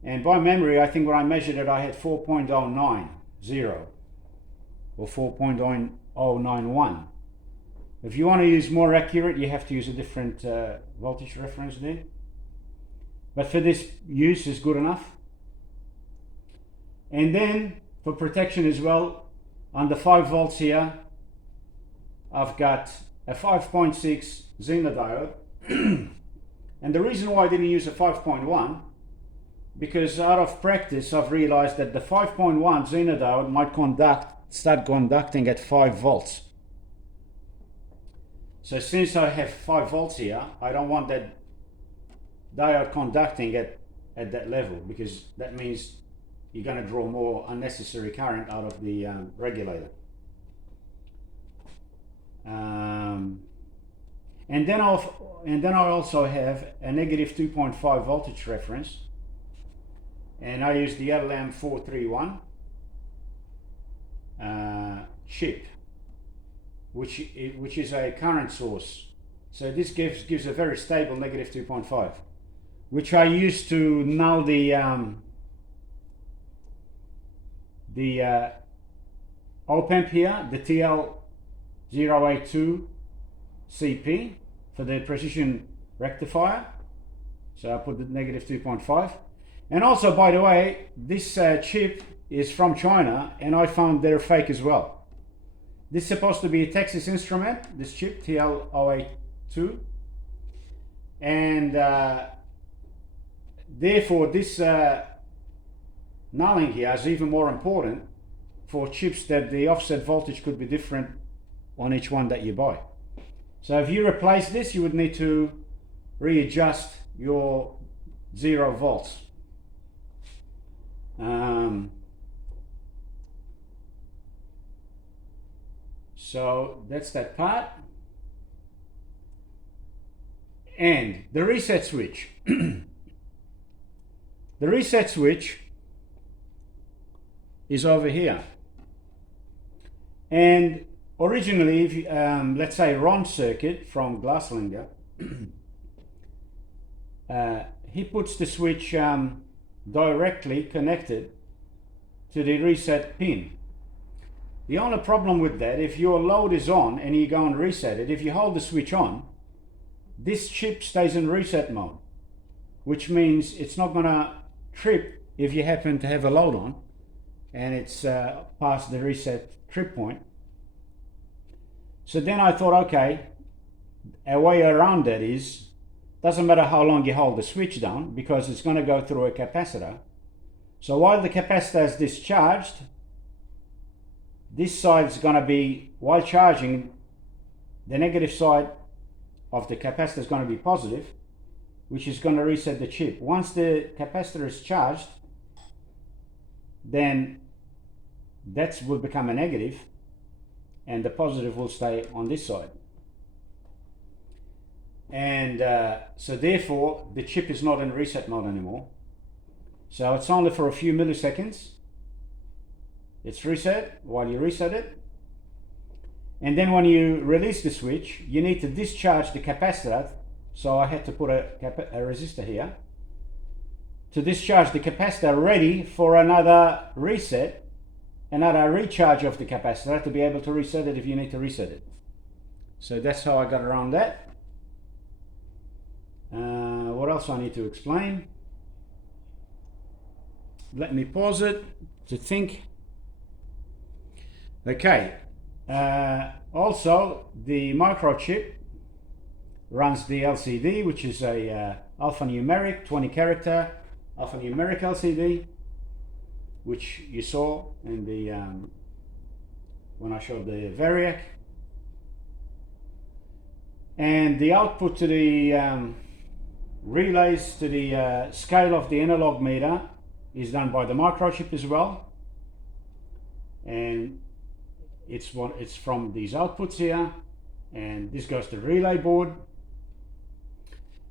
and by memory I think when I measured it I had 4.090 or 4.091. If you want to use more accurate, you have to use a different voltage reference there. But for this use is good enough. And then for protection as well, on the 5 volts here, I've got a 5.6 Zener diode And the reason why I didn't use a 5.1, because out of practice I've realized that the 5.1 xenodiode might start conducting at 5 volts. So since I have 5 volts here, I don't want that diode conducting at that level, because that means you're going to draw more unnecessary current out of the regulator. And then I also have a negative 2.5 voltage reference, and I use the LM431 chip, which is a current source. So this gives a very stable negative 2.5, which I use to null the op amp here, the TL082 CP for the precision rectifier. So I put the negative 2.5. And also, by the way, this chip is from China, and I found they're fake as well. This is supposed to be a Texas Instrument, this chip, TL082. And therefore, this nulling here is even more important for chips that the offset voltage could be different on each one that you buy. So if you replace this, you would need to readjust your 0 volts. So that's that part. And the reset switch. The reset switch is over here. And originally, if let's say Ron's circuit from Glasslinger, he puts the switch directly connected to the reset pin. The only problem with that, if your load is on and you go and reset it, if you hold the switch on, this chip stays in reset mode, which means it's not going to trip if you happen to have a load on and it's past the reset trip point. So then I thought, okay, a way around that is, doesn't matter how long you hold the switch down, because it's going to go through a capacitor. So while the capacitor is discharged, this side is going to be, while charging, the negative side of the capacitor is going to be positive, which is going to reset the chip. Once the capacitor is charged, then that will become a negative, and the positive will stay on this side. And so therefore the chip is not in reset mode anymore. So it's only for a few milliseconds. It's reset while you reset it. And then when you release the switch, you need to discharge the capacitor. So I had to put a resistor here to discharge the capacitor, ready for another reset, another recharge of the capacitor to be able to reset it if you need to reset it. So that's how I got around that. What else I need to explain? Let me pause it to think. Okay. Also, the microchip runs the LCD, which is a alphanumeric 20 character alphanumeric LCD, which you saw in the when I showed the Variac. And the output to the relays to the scale of the analog meter is done by the microchip as well, and it's from these outputs here, and this goes to the relay board.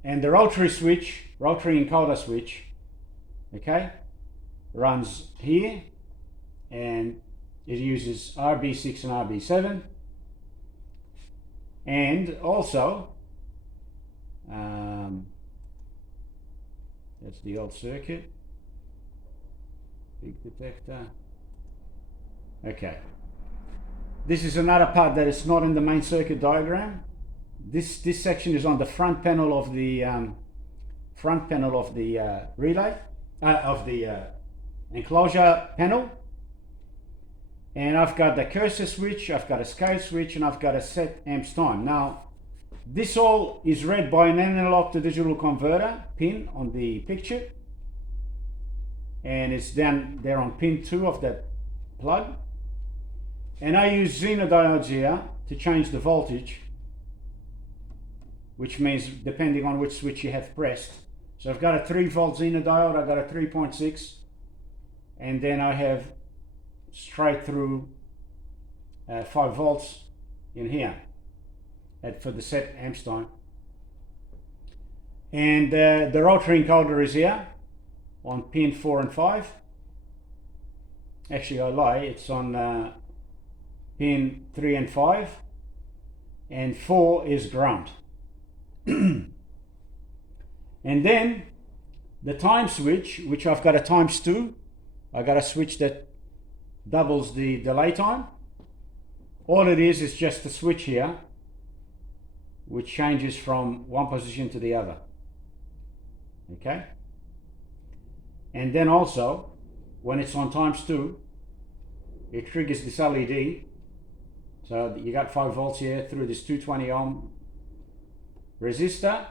And the rotary encoder switch, okay, runs here, and it uses RB6 and RB7, and also that's the old circuit, big detector. Okay, this is another part that is not in the main circuit diagram. This section is on the front panel of the relay of the enclosure panel, and I've got the cursor switch, I've got a scale switch, and I've got a set amps time. Now, This all is read by an analog to digital converter pin on the picture, and it's down there on pin 2 of that plug. And I use Zener diodes here to change the voltage, which means depending on which switch you have pressed. So I've got a 3-volt Zener diode, I've got a 3.6, and then I have straight through 5 volts in here for the set amps time. And the rotary encoder is here on pin 4 and 5. Actually, I lie, it's on pin 3 and 5, and 4 is ground. And then the time switch, which I've got a ×2, I got a switch that doubles the delay time. All it is just a switch here which changes from one position to the other. Okay, and then also when it's on ×2, it triggers this LED. So you got 5 volts here through this 220 ohm resistor,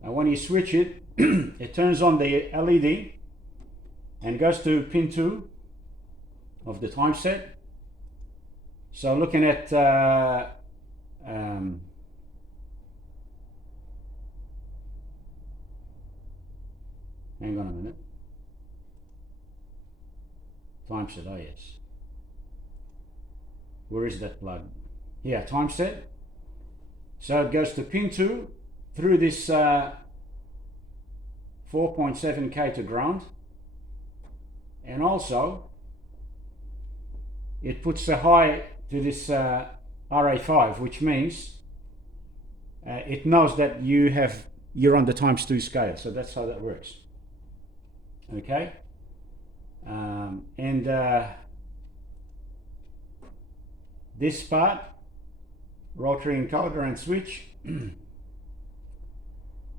and when you switch it, it turns on the LED and goes to pin 2 of the time set. So looking at hang on a minute. Time set, oh yes. Where is that plug? Here, time set. So it goes to pin 2 through this 4.7K to ground. And also, it puts a high to this RA5, which means it knows that you're on the ×2 scale. So that's how that works. Okay, this part, rotary encoder and switch,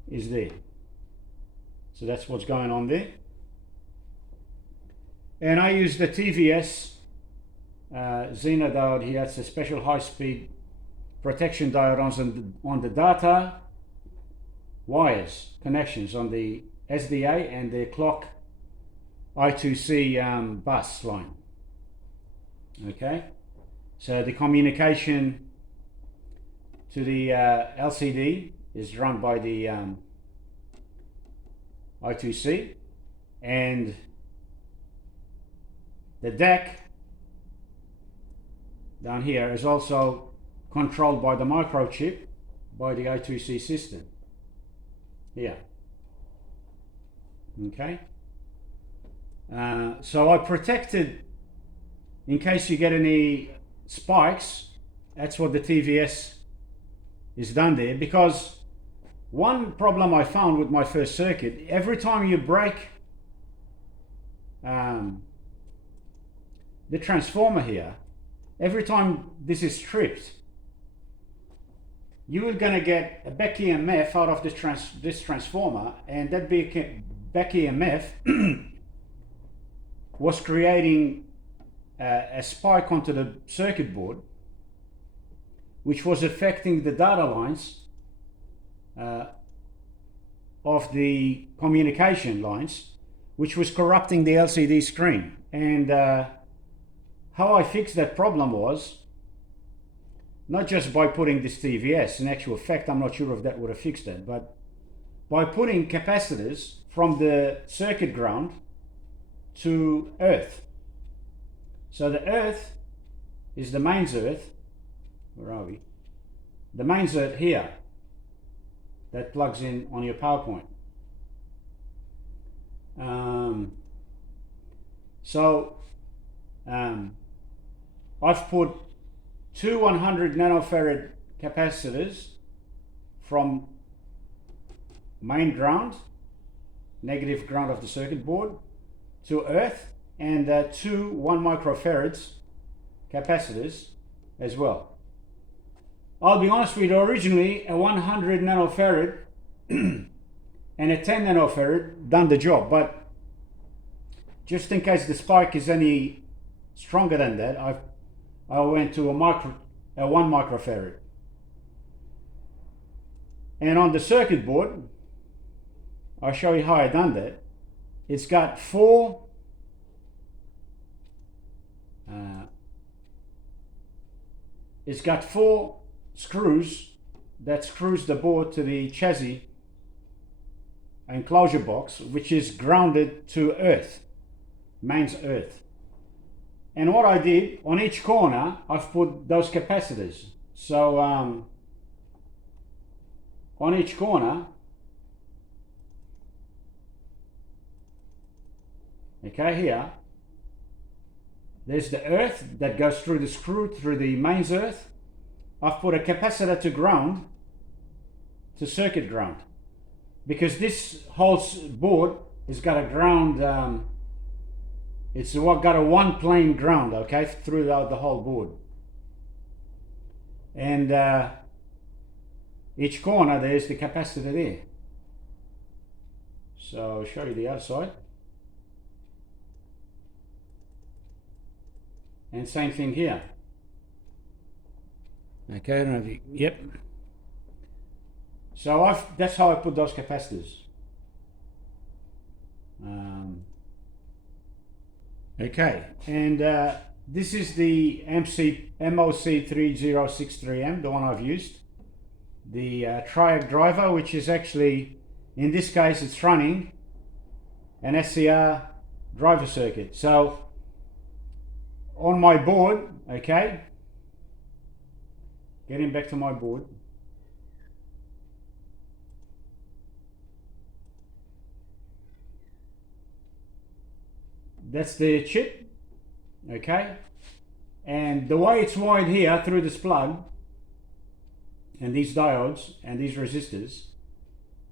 is there. So that's what's going on there. And I use the TVS Zener diode here. It's a special high-speed protection diode on the data wires connections on the SDA and the clock I2C bus line. Okay, so the communication to the LCD is run by the I2C, and the DAC down here is also controlled by the microchip by the I2C system here. Okay, so I protected in case you get any spikes. That's what the TVS is done there, because one problem I found with my first circuit, every time you break the transformer here, every time this is stripped, you are going to get a back EMF out of this transformer, and that back EMF was creating a spike onto the circuit board, which was affecting the data lines of the communication lines, which was corrupting the LCD screen. And how I fixed that problem was not just by putting this TVS. In actual fact, I'm not sure if that would have fixed that, but by putting capacitors from the circuit ground to earth. So the earth is the mains earth. Where are we? The mains earth here that plugs in on your PowerPoint. I've put two 100 nanofarad capacitors from main ground, negative ground of the circuit board, to earth, and two 1 microfarads capacitors as well. I'll be honest with you, originally a 100 nanofarad and a 10 nanofarad done the job, but just in case the spike is any stronger than that, I went to a 1 microfarad. And on the circuit board, I'll show you how I done that. It's got four screws that screws the board to the chassis enclosure box, which is grounded to earth, mains earth. And what I did, on each corner, I've put those capacitors. So on each corner, okay, here, there's the earth that goes through the screw, through the mains earth. I've put a capacitor to ground, to circuit ground, because this whole board has got a ground, it's got a one plane ground, okay, throughout the whole board. And each corner there's the capacitor there. So I'll show you the other side. And same thing here. Okay, I don't know if you, yep. So that's how I put those capacitors. Okay, and this is the MOC3063M, the one I've used. The Triac driver, which is actually, in this case, it's running an SCR driver circuit. So on my board, okay, getting back to my board, that's the chip, okay, and the way it's wired here through this plug and these diodes and these resistors,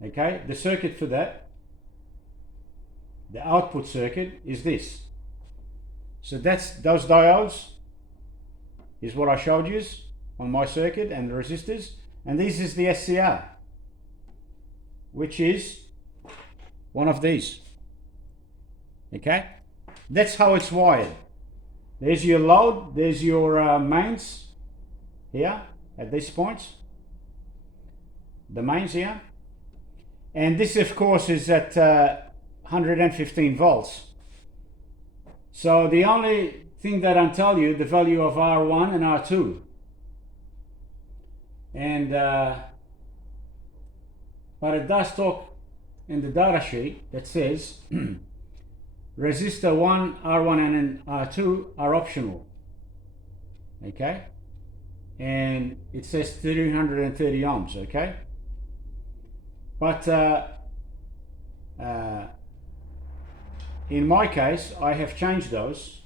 okay, the circuit for that, the output circuit is this. So that's those diodes is what I showed you on my circuit and the resistors, and this is the SCR, which is one of these, okay. That's how it's wired. There's your load, there's your mains here at these points, the mains here, and this of course is at 115 volts. So the only thing that I'll tell you, the value of R1 and R2, and but it does talk in the data sheet that says resistor 1, R1 and R2 are optional, okay, and it says 330 ohms, okay, but in my case I have changed those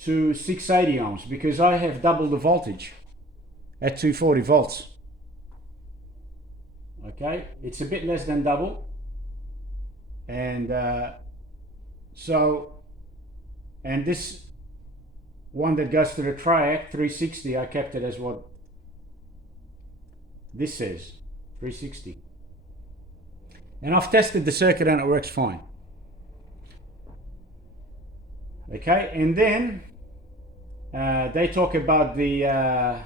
to 680 ohms because I have doubled the voltage at 240 volts. Okay, it's a bit less than double, and and this one that goes to the Triac 360, I kept it as what this says, 360, and I've tested the circuit and it works fine. Okay, and then they talk about the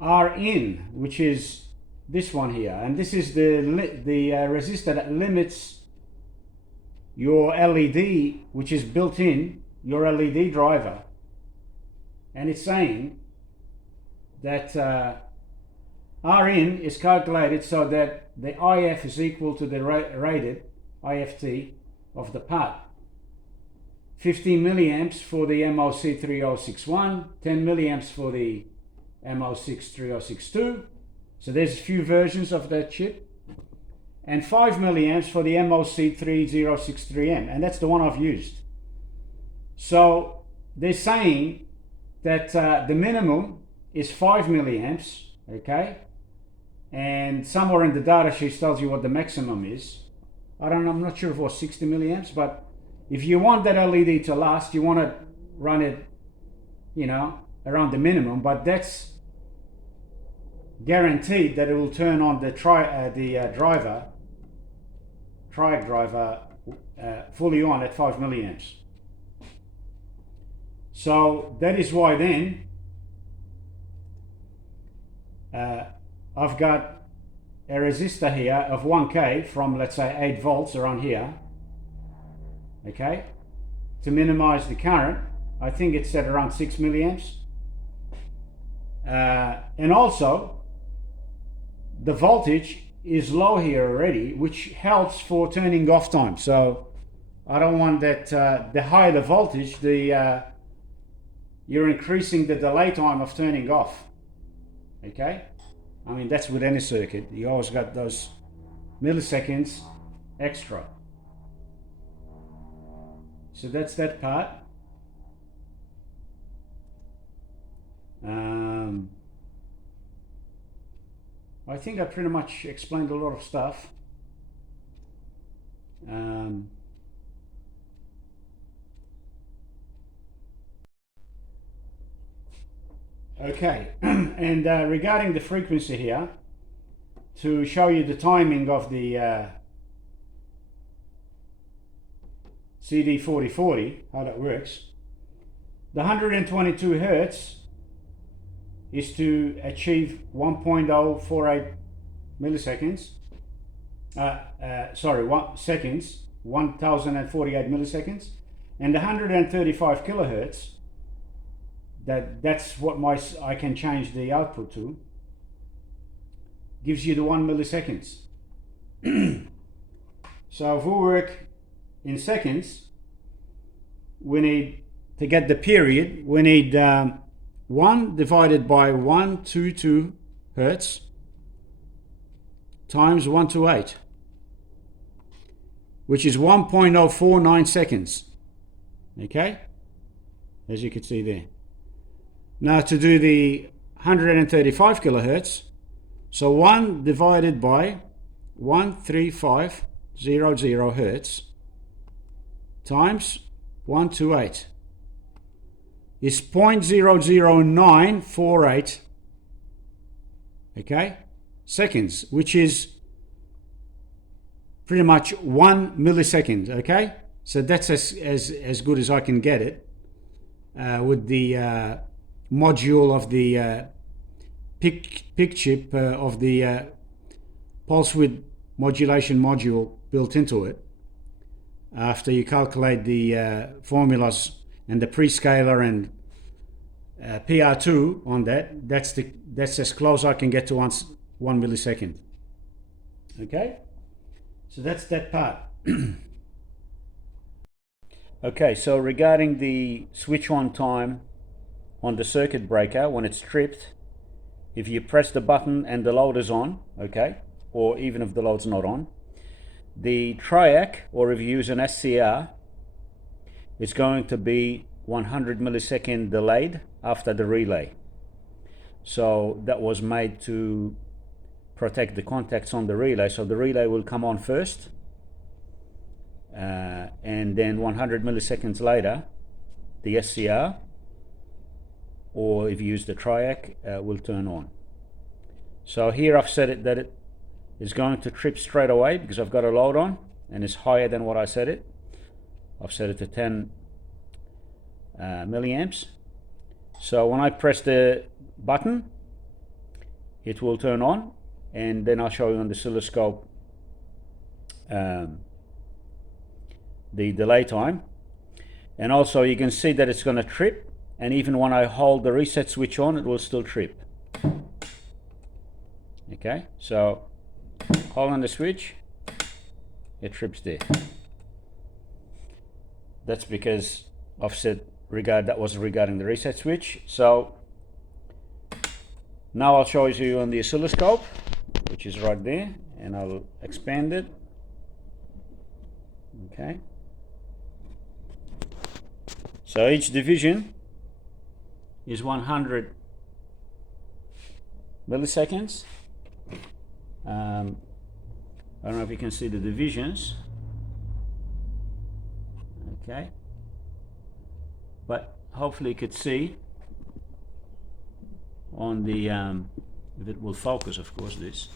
Rin, which is this one here, and this is the resistor that limits your LED, which is built in your LED driver, and it's saying that Rin is calculated so that the IF is equal to the rated IFT of the part. 15 milliamps for the MOC3061, 10 milliamps for the MO63062, so there's a few versions of that chip, and 5 milliamps for the MOC3063M, and that's the one I've used. So they're saying that the minimum is 5 milliamps, okay, and somewhere in the data sheet tells you what the maximum is. I'm not sure if it was 60 milliamps, but if you want that LED to last, you want to run it, you know, around the minimum, but that's guaranteed that it will turn on the Triac driver fully on at 5 milliamps. So that is why then I've got a resistor here of 1K from, let's say, 8 volts around here, okay, to minimize the current. I think it's at around 6 milliamps. And also the voltage is low here already, which helps for turning off time. So I don't want that. The higher the voltage, the you're increasing the delay time of turning off. Okay, I mean that's with any circuit. You always got those milliseconds extra. So that's that part. I think I pretty much explained a lot of stuff. Okay, and regarding the frequency here, to show you the timing of the CD4040, how that works, the 122 Hertz is to achieve 1.048 milliseconds, seconds, 1048 milliseconds, and the 135 kilohertz, that's what I can change the output to, gives you the 1 milliseconds. So if we work in seconds, we need, to get the period, we need 1 divided by 122 Hertz times 128, which is 1.049 seconds. Okay, as you can see there. Now to do the 135 kilohertz, so 1 divided by 13500 Hertz times 128 is 0.00948, okay, seconds, which is pretty much 1 millisecond. Okay, so that's as good as I can get it with the module of the PIC chip of the pulse width modulation module built into it. After you calculate the formulas and the prescaler and PR2 on that, that's as close I can get to 1 millisecond. Okay, so that's that part. Okay, so regarding the switch on time on the circuit breaker, when it's tripped, if you press the button and the load is on, okay, or even if the load's not on, the Triac, or if you use an SCR, it's going to be 100 millisecond delayed after the relay. So that was made to protect the contacts on the relay. So the relay will come on first, and then 100 milliseconds later, the SCR, or if you use the Triac, will turn on. So here I've set it that it is going to trip straight away because I've got a load on and it's higher than what I set it. I've set it to 10 milliamps. So when I press the button, it will turn on, and then I'll show you on the oscilloscope the delay time. And also you can see that it's going to trip, and even when I hold the reset switch on, it will still trip. Okay, so hold on the switch, it trips there. That's because I've said that was regarding the reset switch. So now I'll show you on the oscilloscope, which is right there, and I'll expand it. Okay, so each division is 100 milliseconds. I don't know if you can see the divisions. Okay, but hopefully you could see on the if it will focus, of course, this.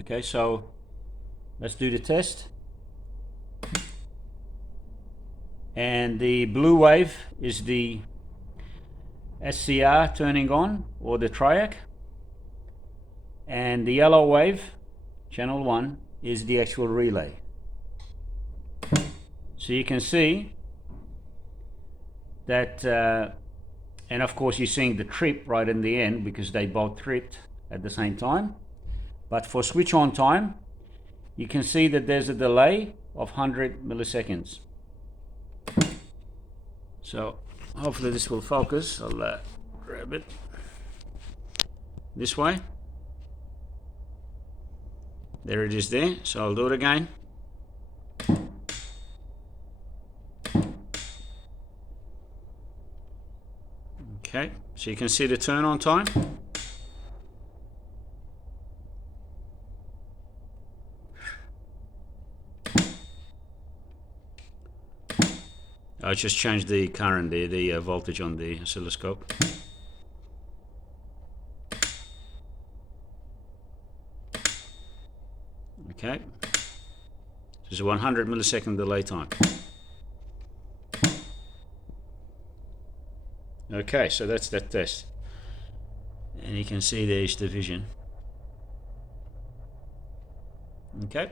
Okay, so let's do the test. And the blue wave is the SCR turning on, or the Triac. And the yellow wave, channel 1, is the actual relay. So you can see that, and of course you're seeing the trip right in the end because they both tripped at the same time. But for switch on time, you can see that there's a delay of 100 milliseconds. So hopefully this will focus. I'll grab it this way. There it is there. So I'll do it again. Okay, so you can see the turn on time. I just changed the current there, the voltage on the oscilloscope. Okay, this is a 100 millisecond delay time. Okay, so that's that test. And you can see there's division. Okay.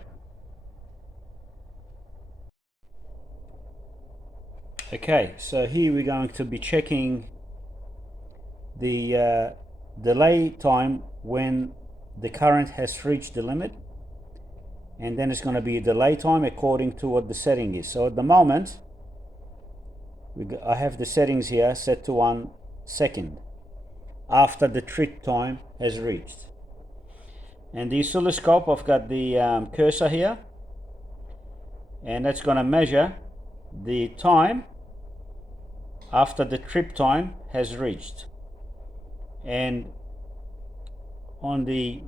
Okay, so here we're going to be checking the delay time when the current has reached the limit, and then it's going to be a delay time according to what the setting is. So at the moment I have the settings here set to 1 second after the trip time has reached. And the oscilloscope, I've got the cursor here, and that's going to measure the time after the trip time has reached. And on the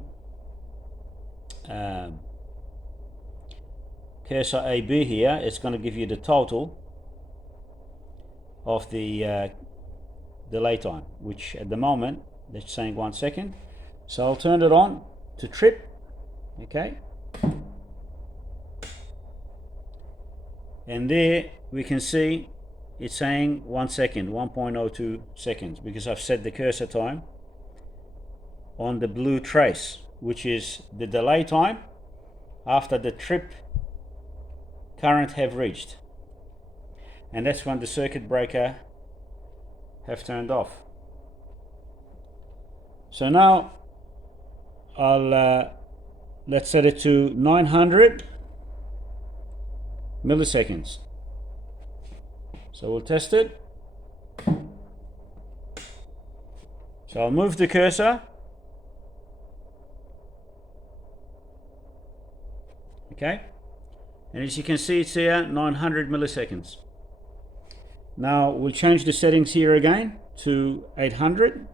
cursor AB here, it's going to give you the total of the delay time, which at the moment that's saying 1 second. So I'll turn it on to trip. Okay, and there we can see it's saying 1 second, 1.02 seconds, because I've set the cursor time on the blue trace, which is the delay time after the trip current have reached, and that's when the circuit breaker have turned off. So now I'll let's set it to 900 milliseconds. So we'll test it. So I'll move the cursor. Okay, and as you can see, it's here 900 milliseconds. Now we'll change the settings here again to 800.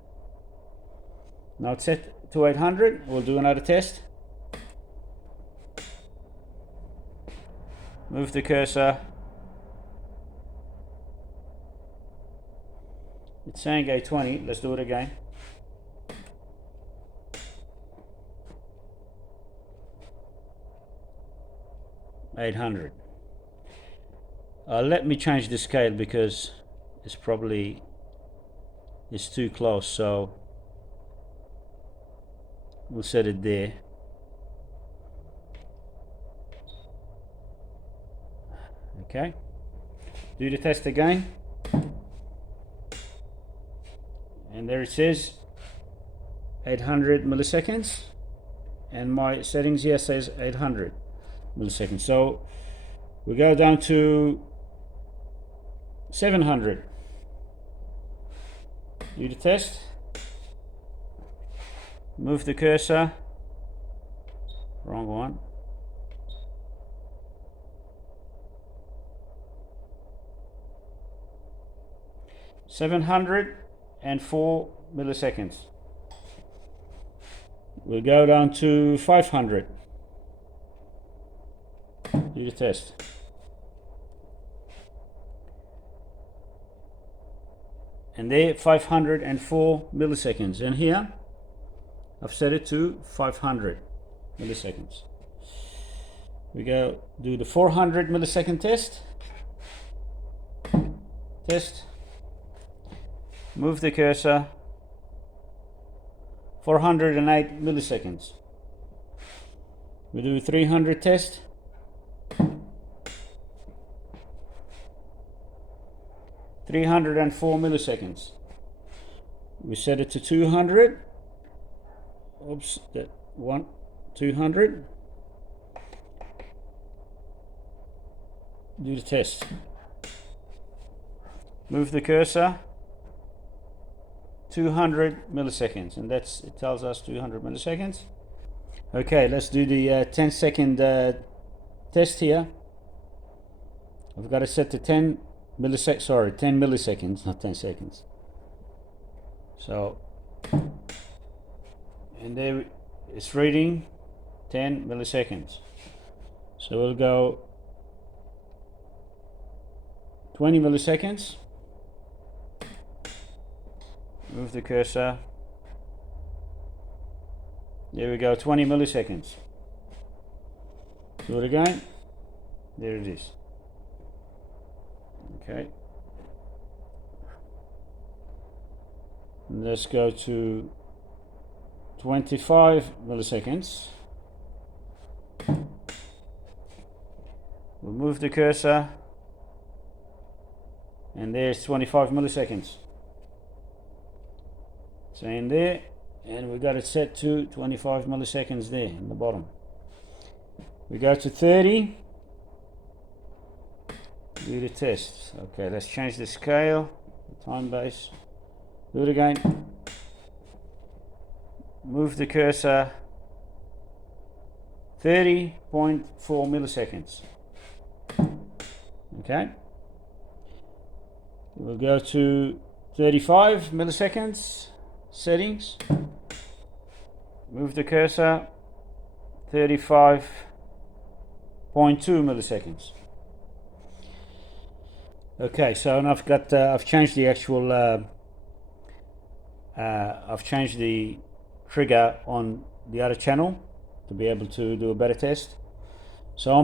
Now it's set to 800. We'll do another test. Move the cursor. It's saying 820. Let's do it again. $800. Let me change the scale because it's probably too close, so we'll set it there. Okay, do the test again, and there it says 800 milliseconds, and my settings here says 800 milliseconds. So we go down to 700. Do the test. Move the cursor. Wrong one. $704 milliseconds. We'll go down to 500. Do the test. And there, 504 milliseconds. And here I've set it to 500 milliseconds. We go do the 400 millisecond test. Move the cursor. 408 milliseconds. We do 300 test. 304 milliseconds. We set it to 200. Oops, that one, 200. Do the test. Move the cursor. 200 milliseconds, and it tells us 200 milliseconds. Okay, let's do the 10-second test here. I've got it set to 10 milliseconds, not 10 seconds. So, and there it's reading 10 milliseconds. So we'll go 20 milliseconds. Move the cursor. There we go, 20 milliseconds. Do it again. There it is. Okay. Let's go to 25 milliseconds. We'll move the cursor. And there's 25 milliseconds. Same there, and we got it set to 25 milliseconds there in the bottom. We go to 30. Do the test. Okay, let's change the scale, the time base. Do it again. Move the cursor. 30.4 milliseconds. Okay. We'll go to 35 milliseconds. Settings. Move the cursor. 35.2 milliseconds. Okay, so now I've changed the actual I've changed the trigger on the other channel to be able to do a better test. So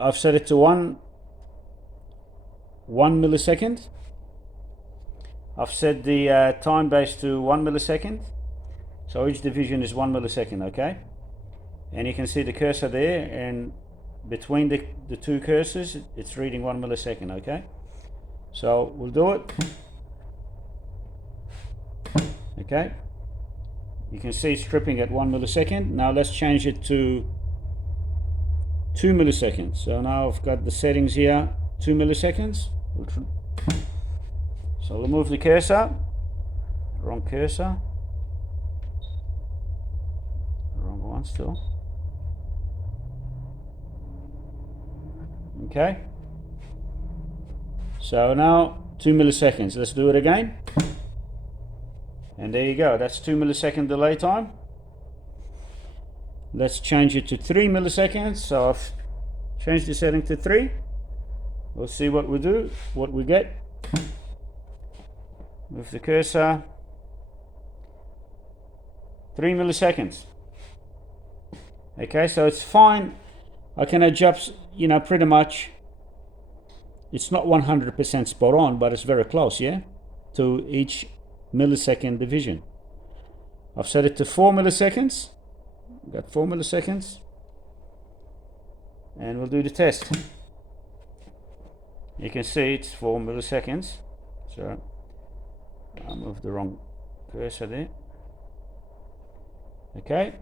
I've set it to 1 millisecond. I've set the time base to 1 millisecond. So each division is 1 millisecond, okay? And you can see the cursor there, and between the two cursors, it's reading 1 millisecond, okay? So we'll do it. Okay. You can see it's stripping at 1 millisecond. Now let's change it to 2 milliseconds. So now I've got the settings here, 2 milliseconds. So we'll move the cursor. Wrong cursor. Wrong one still. Okay. So now 2 milliseconds. Let's do it again. And there you go. That's 2 millisecond delay time. Let's change it to 3 milliseconds. So I've changed the setting to 3. We'll see what we do, what we get. Move the cursor. 3 milliseconds. Okay, so it's fine. I can adjust, pretty much. It's not 100% spot on, but it's very close, yeah, to each millisecond division. I've set it to 4 milliseconds. Got 4 milliseconds. And we'll do the test. You can see it's 4 milliseconds. So I moved the wrong cursor there. Okay.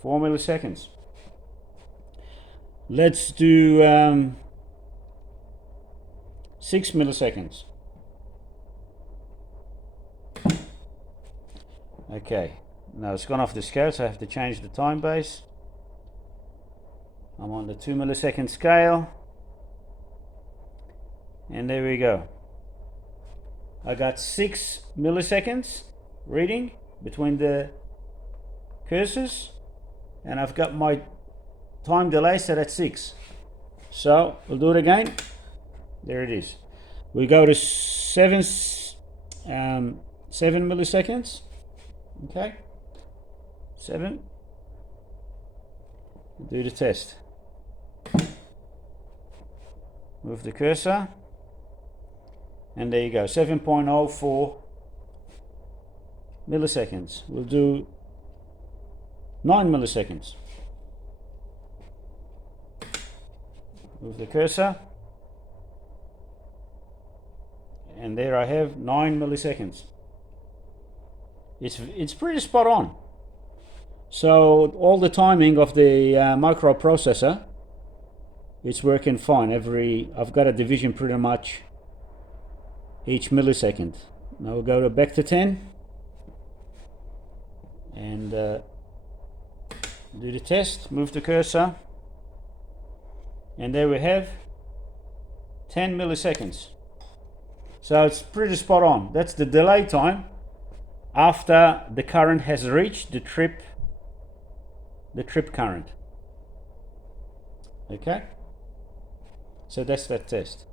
4 milliseconds. Let's do 6 milliseconds. Okay, now it's gone off the scale, so I have to change the time base. I'm on the 2 millisecond scale. And there we go. I got 6 milliseconds reading between the cursors, and I've got my time delay set at 6. So we'll do it again. There it is. We go to 7 milliseconds. Okay, 7. Do the test. Move the cursor, and there you go, 7.04 milliseconds. We'll do 9 milliseconds. Move the cursor, and there I have 9 milliseconds. It's pretty spot on. So all the timing of the microprocessor, it's working fine. I've got a division pretty much each millisecond. Now we'll go back to 10 and do the test. Move the cursor, and there we have 10 milliseconds. So it's pretty spot on. That's the delay time after the current has reached the trip current. Okay, so that's that test.